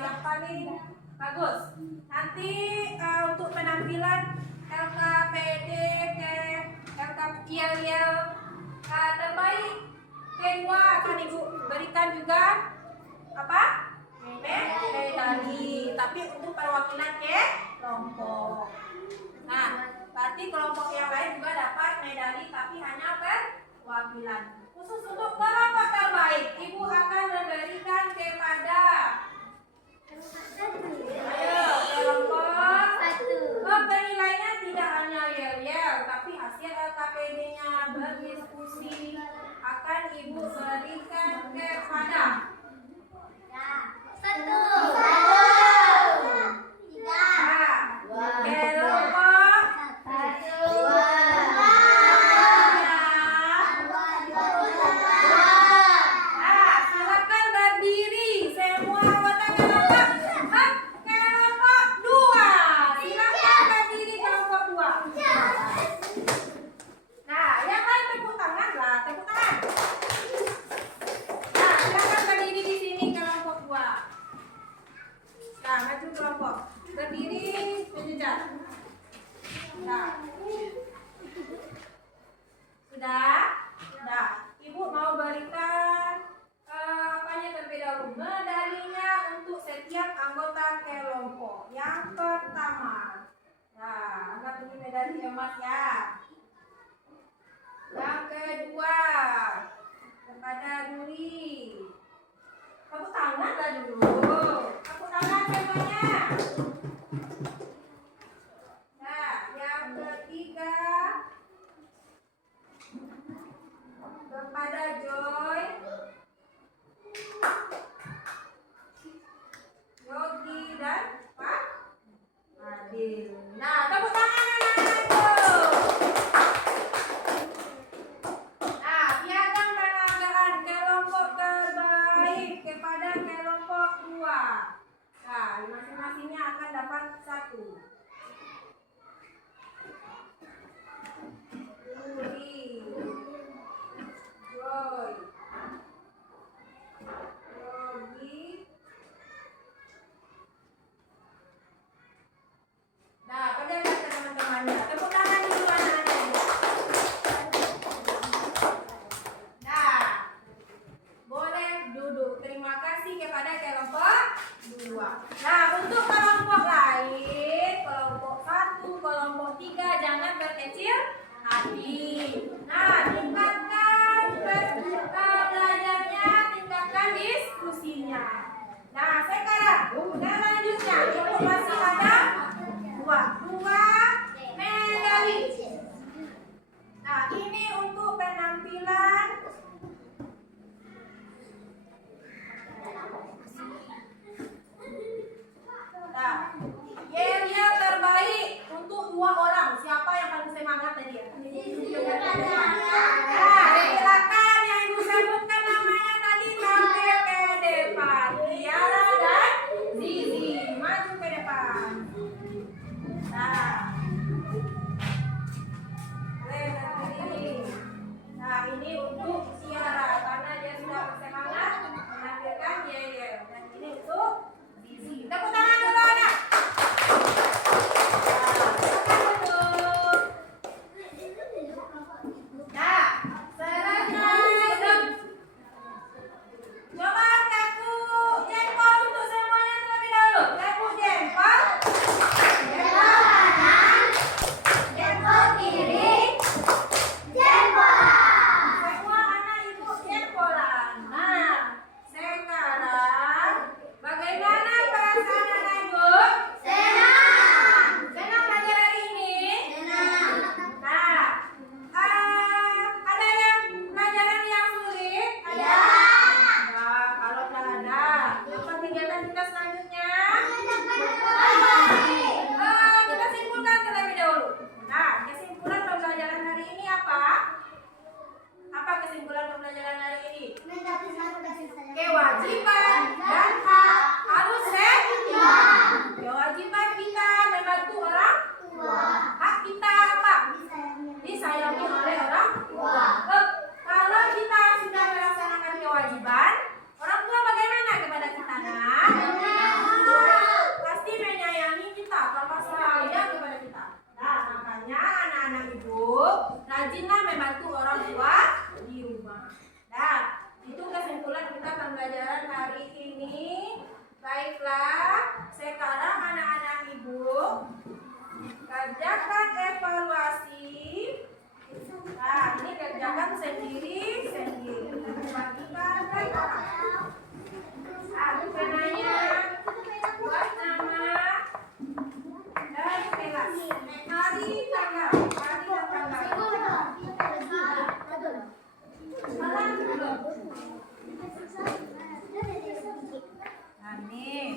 yang paling bagus. Nanti untuk penampilan LKPD ke LKPIL terbaik kedua akan Ibu berikan juga apa? Medali. Tapi untuk perwakilan kelompok. Nah, berarti kelompok yang lain juga dapat medali tapi hanya perwakilan. Khusus untuk kelompok terbaik, Ibu akan memberikan kepada kelompok penilainya tidak hanya yel-yel, tapi hasil LKPD-nya berdiskusi akan Ibu berikan kepada silakan berdiri semua anggota kelompok. Kelompok 2. Silakan berdiri kelompok 2. Nah, yang lain tepuk tangan lah, tepuk tangan. Nah, silakan berdiri di sini kelompok 2. Nah, maju kelompok. Berdiri sejajar. Nah. Sudah? Sudah. Ibu mau berikan apanya terlebih dahulu? Medalinya untuk setiap anggota kelompok. Yang pertama. Nah, anggap ini medali emas ya. Yang kedua kepada Duri. Tepuk tangan lah dulu. Tepuk tangan semuanya. Nah, yang ketiga kepada Joy, Yogi dan Pak Adil. Nah, tepuk tangan anak-anakku. Nah, piagam penghargaan kelompok terbaik kepada kelompok 2. Nah, masing-masingnya akan dapat 1. Yuri, Joy, Yogi. Nah, pada teman-temannya. Tepuk tangan dulu anak-anaknya. Nah, boleh duduk. Terima kasih kepada kelompok 2. Nah, untuk kelompok lain, kelompok 1, kelompok 3 jangan berkecil hati. Nah, tingkatkan belajarnya, tingkatkan diskusinya. Nah, sekarang selanjutnya Ibu masih ada dua medali. Nah, ini untuk penampilan nah, yel-yel terbaik untuk 2 orang. Siapa yang paling semangat tadi ya? Nah, silakan yang Ibu sebutkan namanya tadi tampil ke depan. Tiara dan Zizi, maju ke depan. Nah, berdiri. Nah, ini untuk Tiara karena dia sudah bersemangat menampilkan yel-yel. Dan ini untuk Zizi. Tepuk tangan dulu anak. Nah, selesai. Coba kaku jempol untuk semuanya terlebih dahulu. Kaku jempol. Jempol kanan. Jempol kiri. Jempol. Semua anak Ibu jempolan. Nah, sekarang bagaimana perasaan anak Ibu? Senang. Senang belajar hari ini? Senang. Nah, ada yang pelajaran yang sulit? Ada? Nah, kalau tidak ada, apa kegiatan kita selanjutnya? Kita simpulkan terlebih dahulu. Nah, kesimpulan pembelajaran hari ini apa? Apa kesimpulan pembelajaran hari ini? Kewajiban dan hak harus seimbang. Kewajiban kita membantu orang tua. Hak kita apa? Disayangi oleh orang tua. Kalau kita sudah melaksanakan kewajiban, orang tua bagaimana Baiklah, sekarang anak-anak ibu kerjakan evaluasi. Nah, ini kerjakan sendiri-sendiri. Bagikan ke orang. Aku penanya buat nama dan kelas. Hari tanggal, Malam belum. Nah, nih.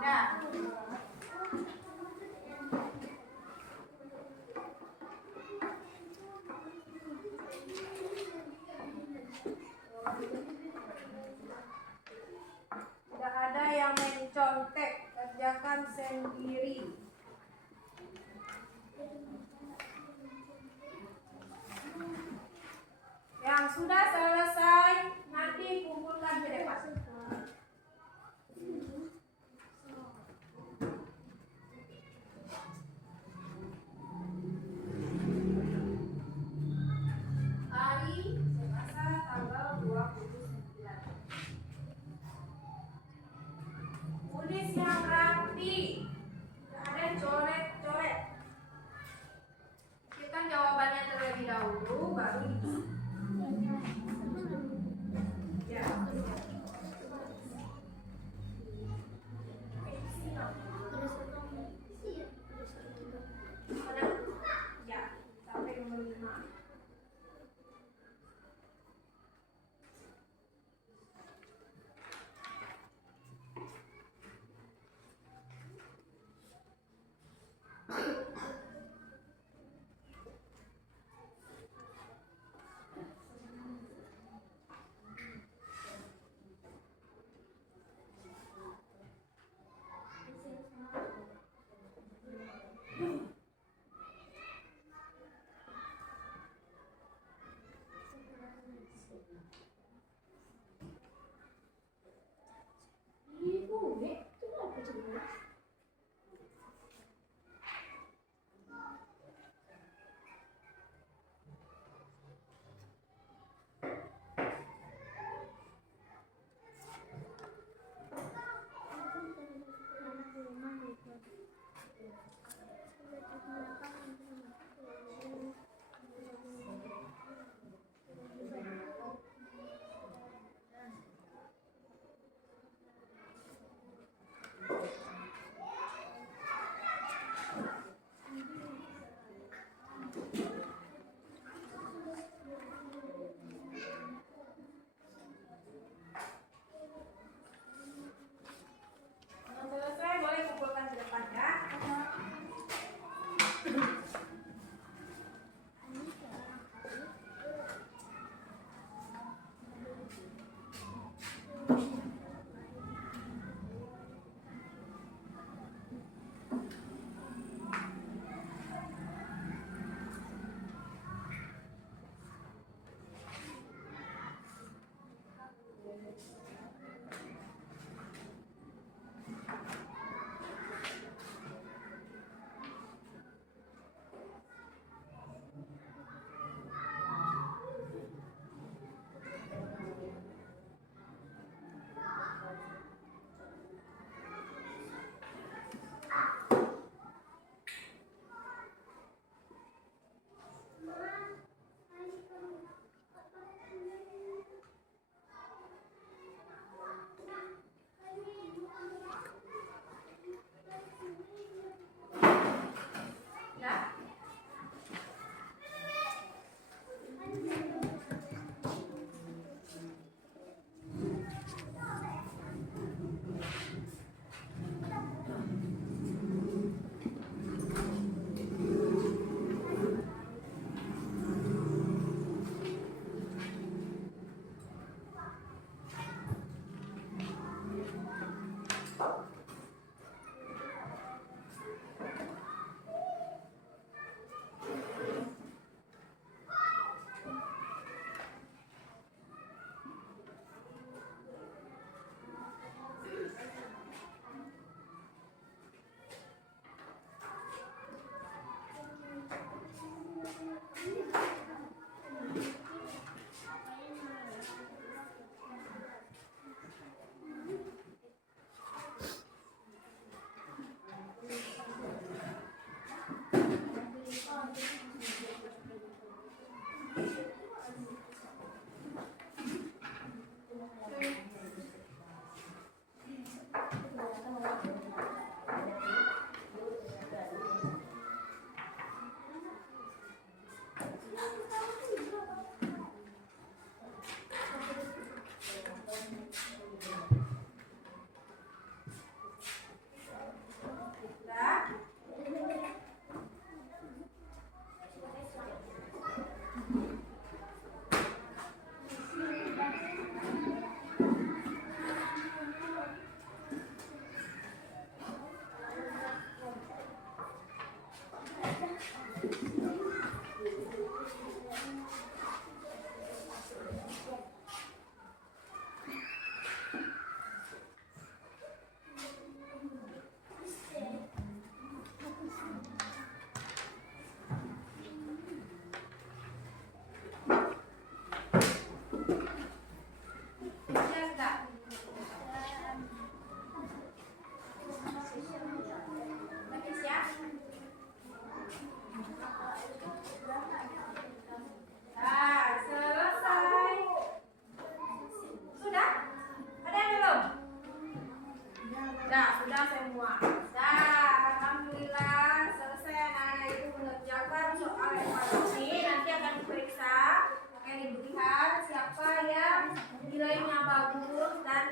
Nah. Tidak ada yang mencontek, kerjakan sendiri. Yang sudah selesai, nanti kumpulkan ke depan. Hari Selasa tanggal 29. Tulis yang rapi. Tidak ada yang coret-coret. Kita jawabannya terlebih dahulu, baru diisi. Ya. Mana? Ya, sampai nomor 5.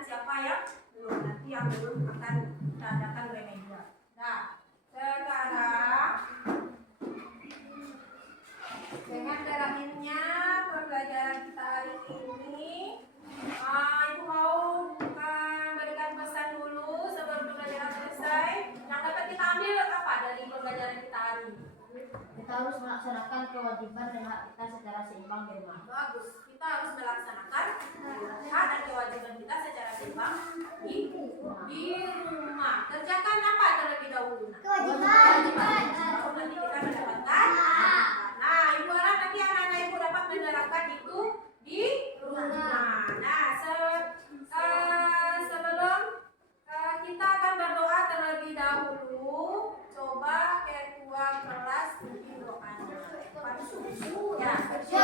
siapa yang belum. Nanti yang belum akan kita adakan remedial. Nah, sekarang dengan berakhirnya pembelajaran kita hari ini, Ibu mau memberikan pesan dulu sebelum pembelajaran selesai. Yang dapat kita ambil apa dari pembelajaran kita hari ini? Kita harus melaksanakan kewajiban dan hak kita secara seimbang di rumah. Bagus, kita harus melaksanakan hak dan kewajiban kita secara seimbang di rumah. Kerjakan apa terlebih dahulu? Kewajiban. Nanti kita mendapatkan. Nah, ibu harap nanti anak-anak ibu dapat menerapkan itu di rumah. Nah, sebelum kita akan berdoa terlebih dahulu, coba ketua kelas bikin doanya. Ya,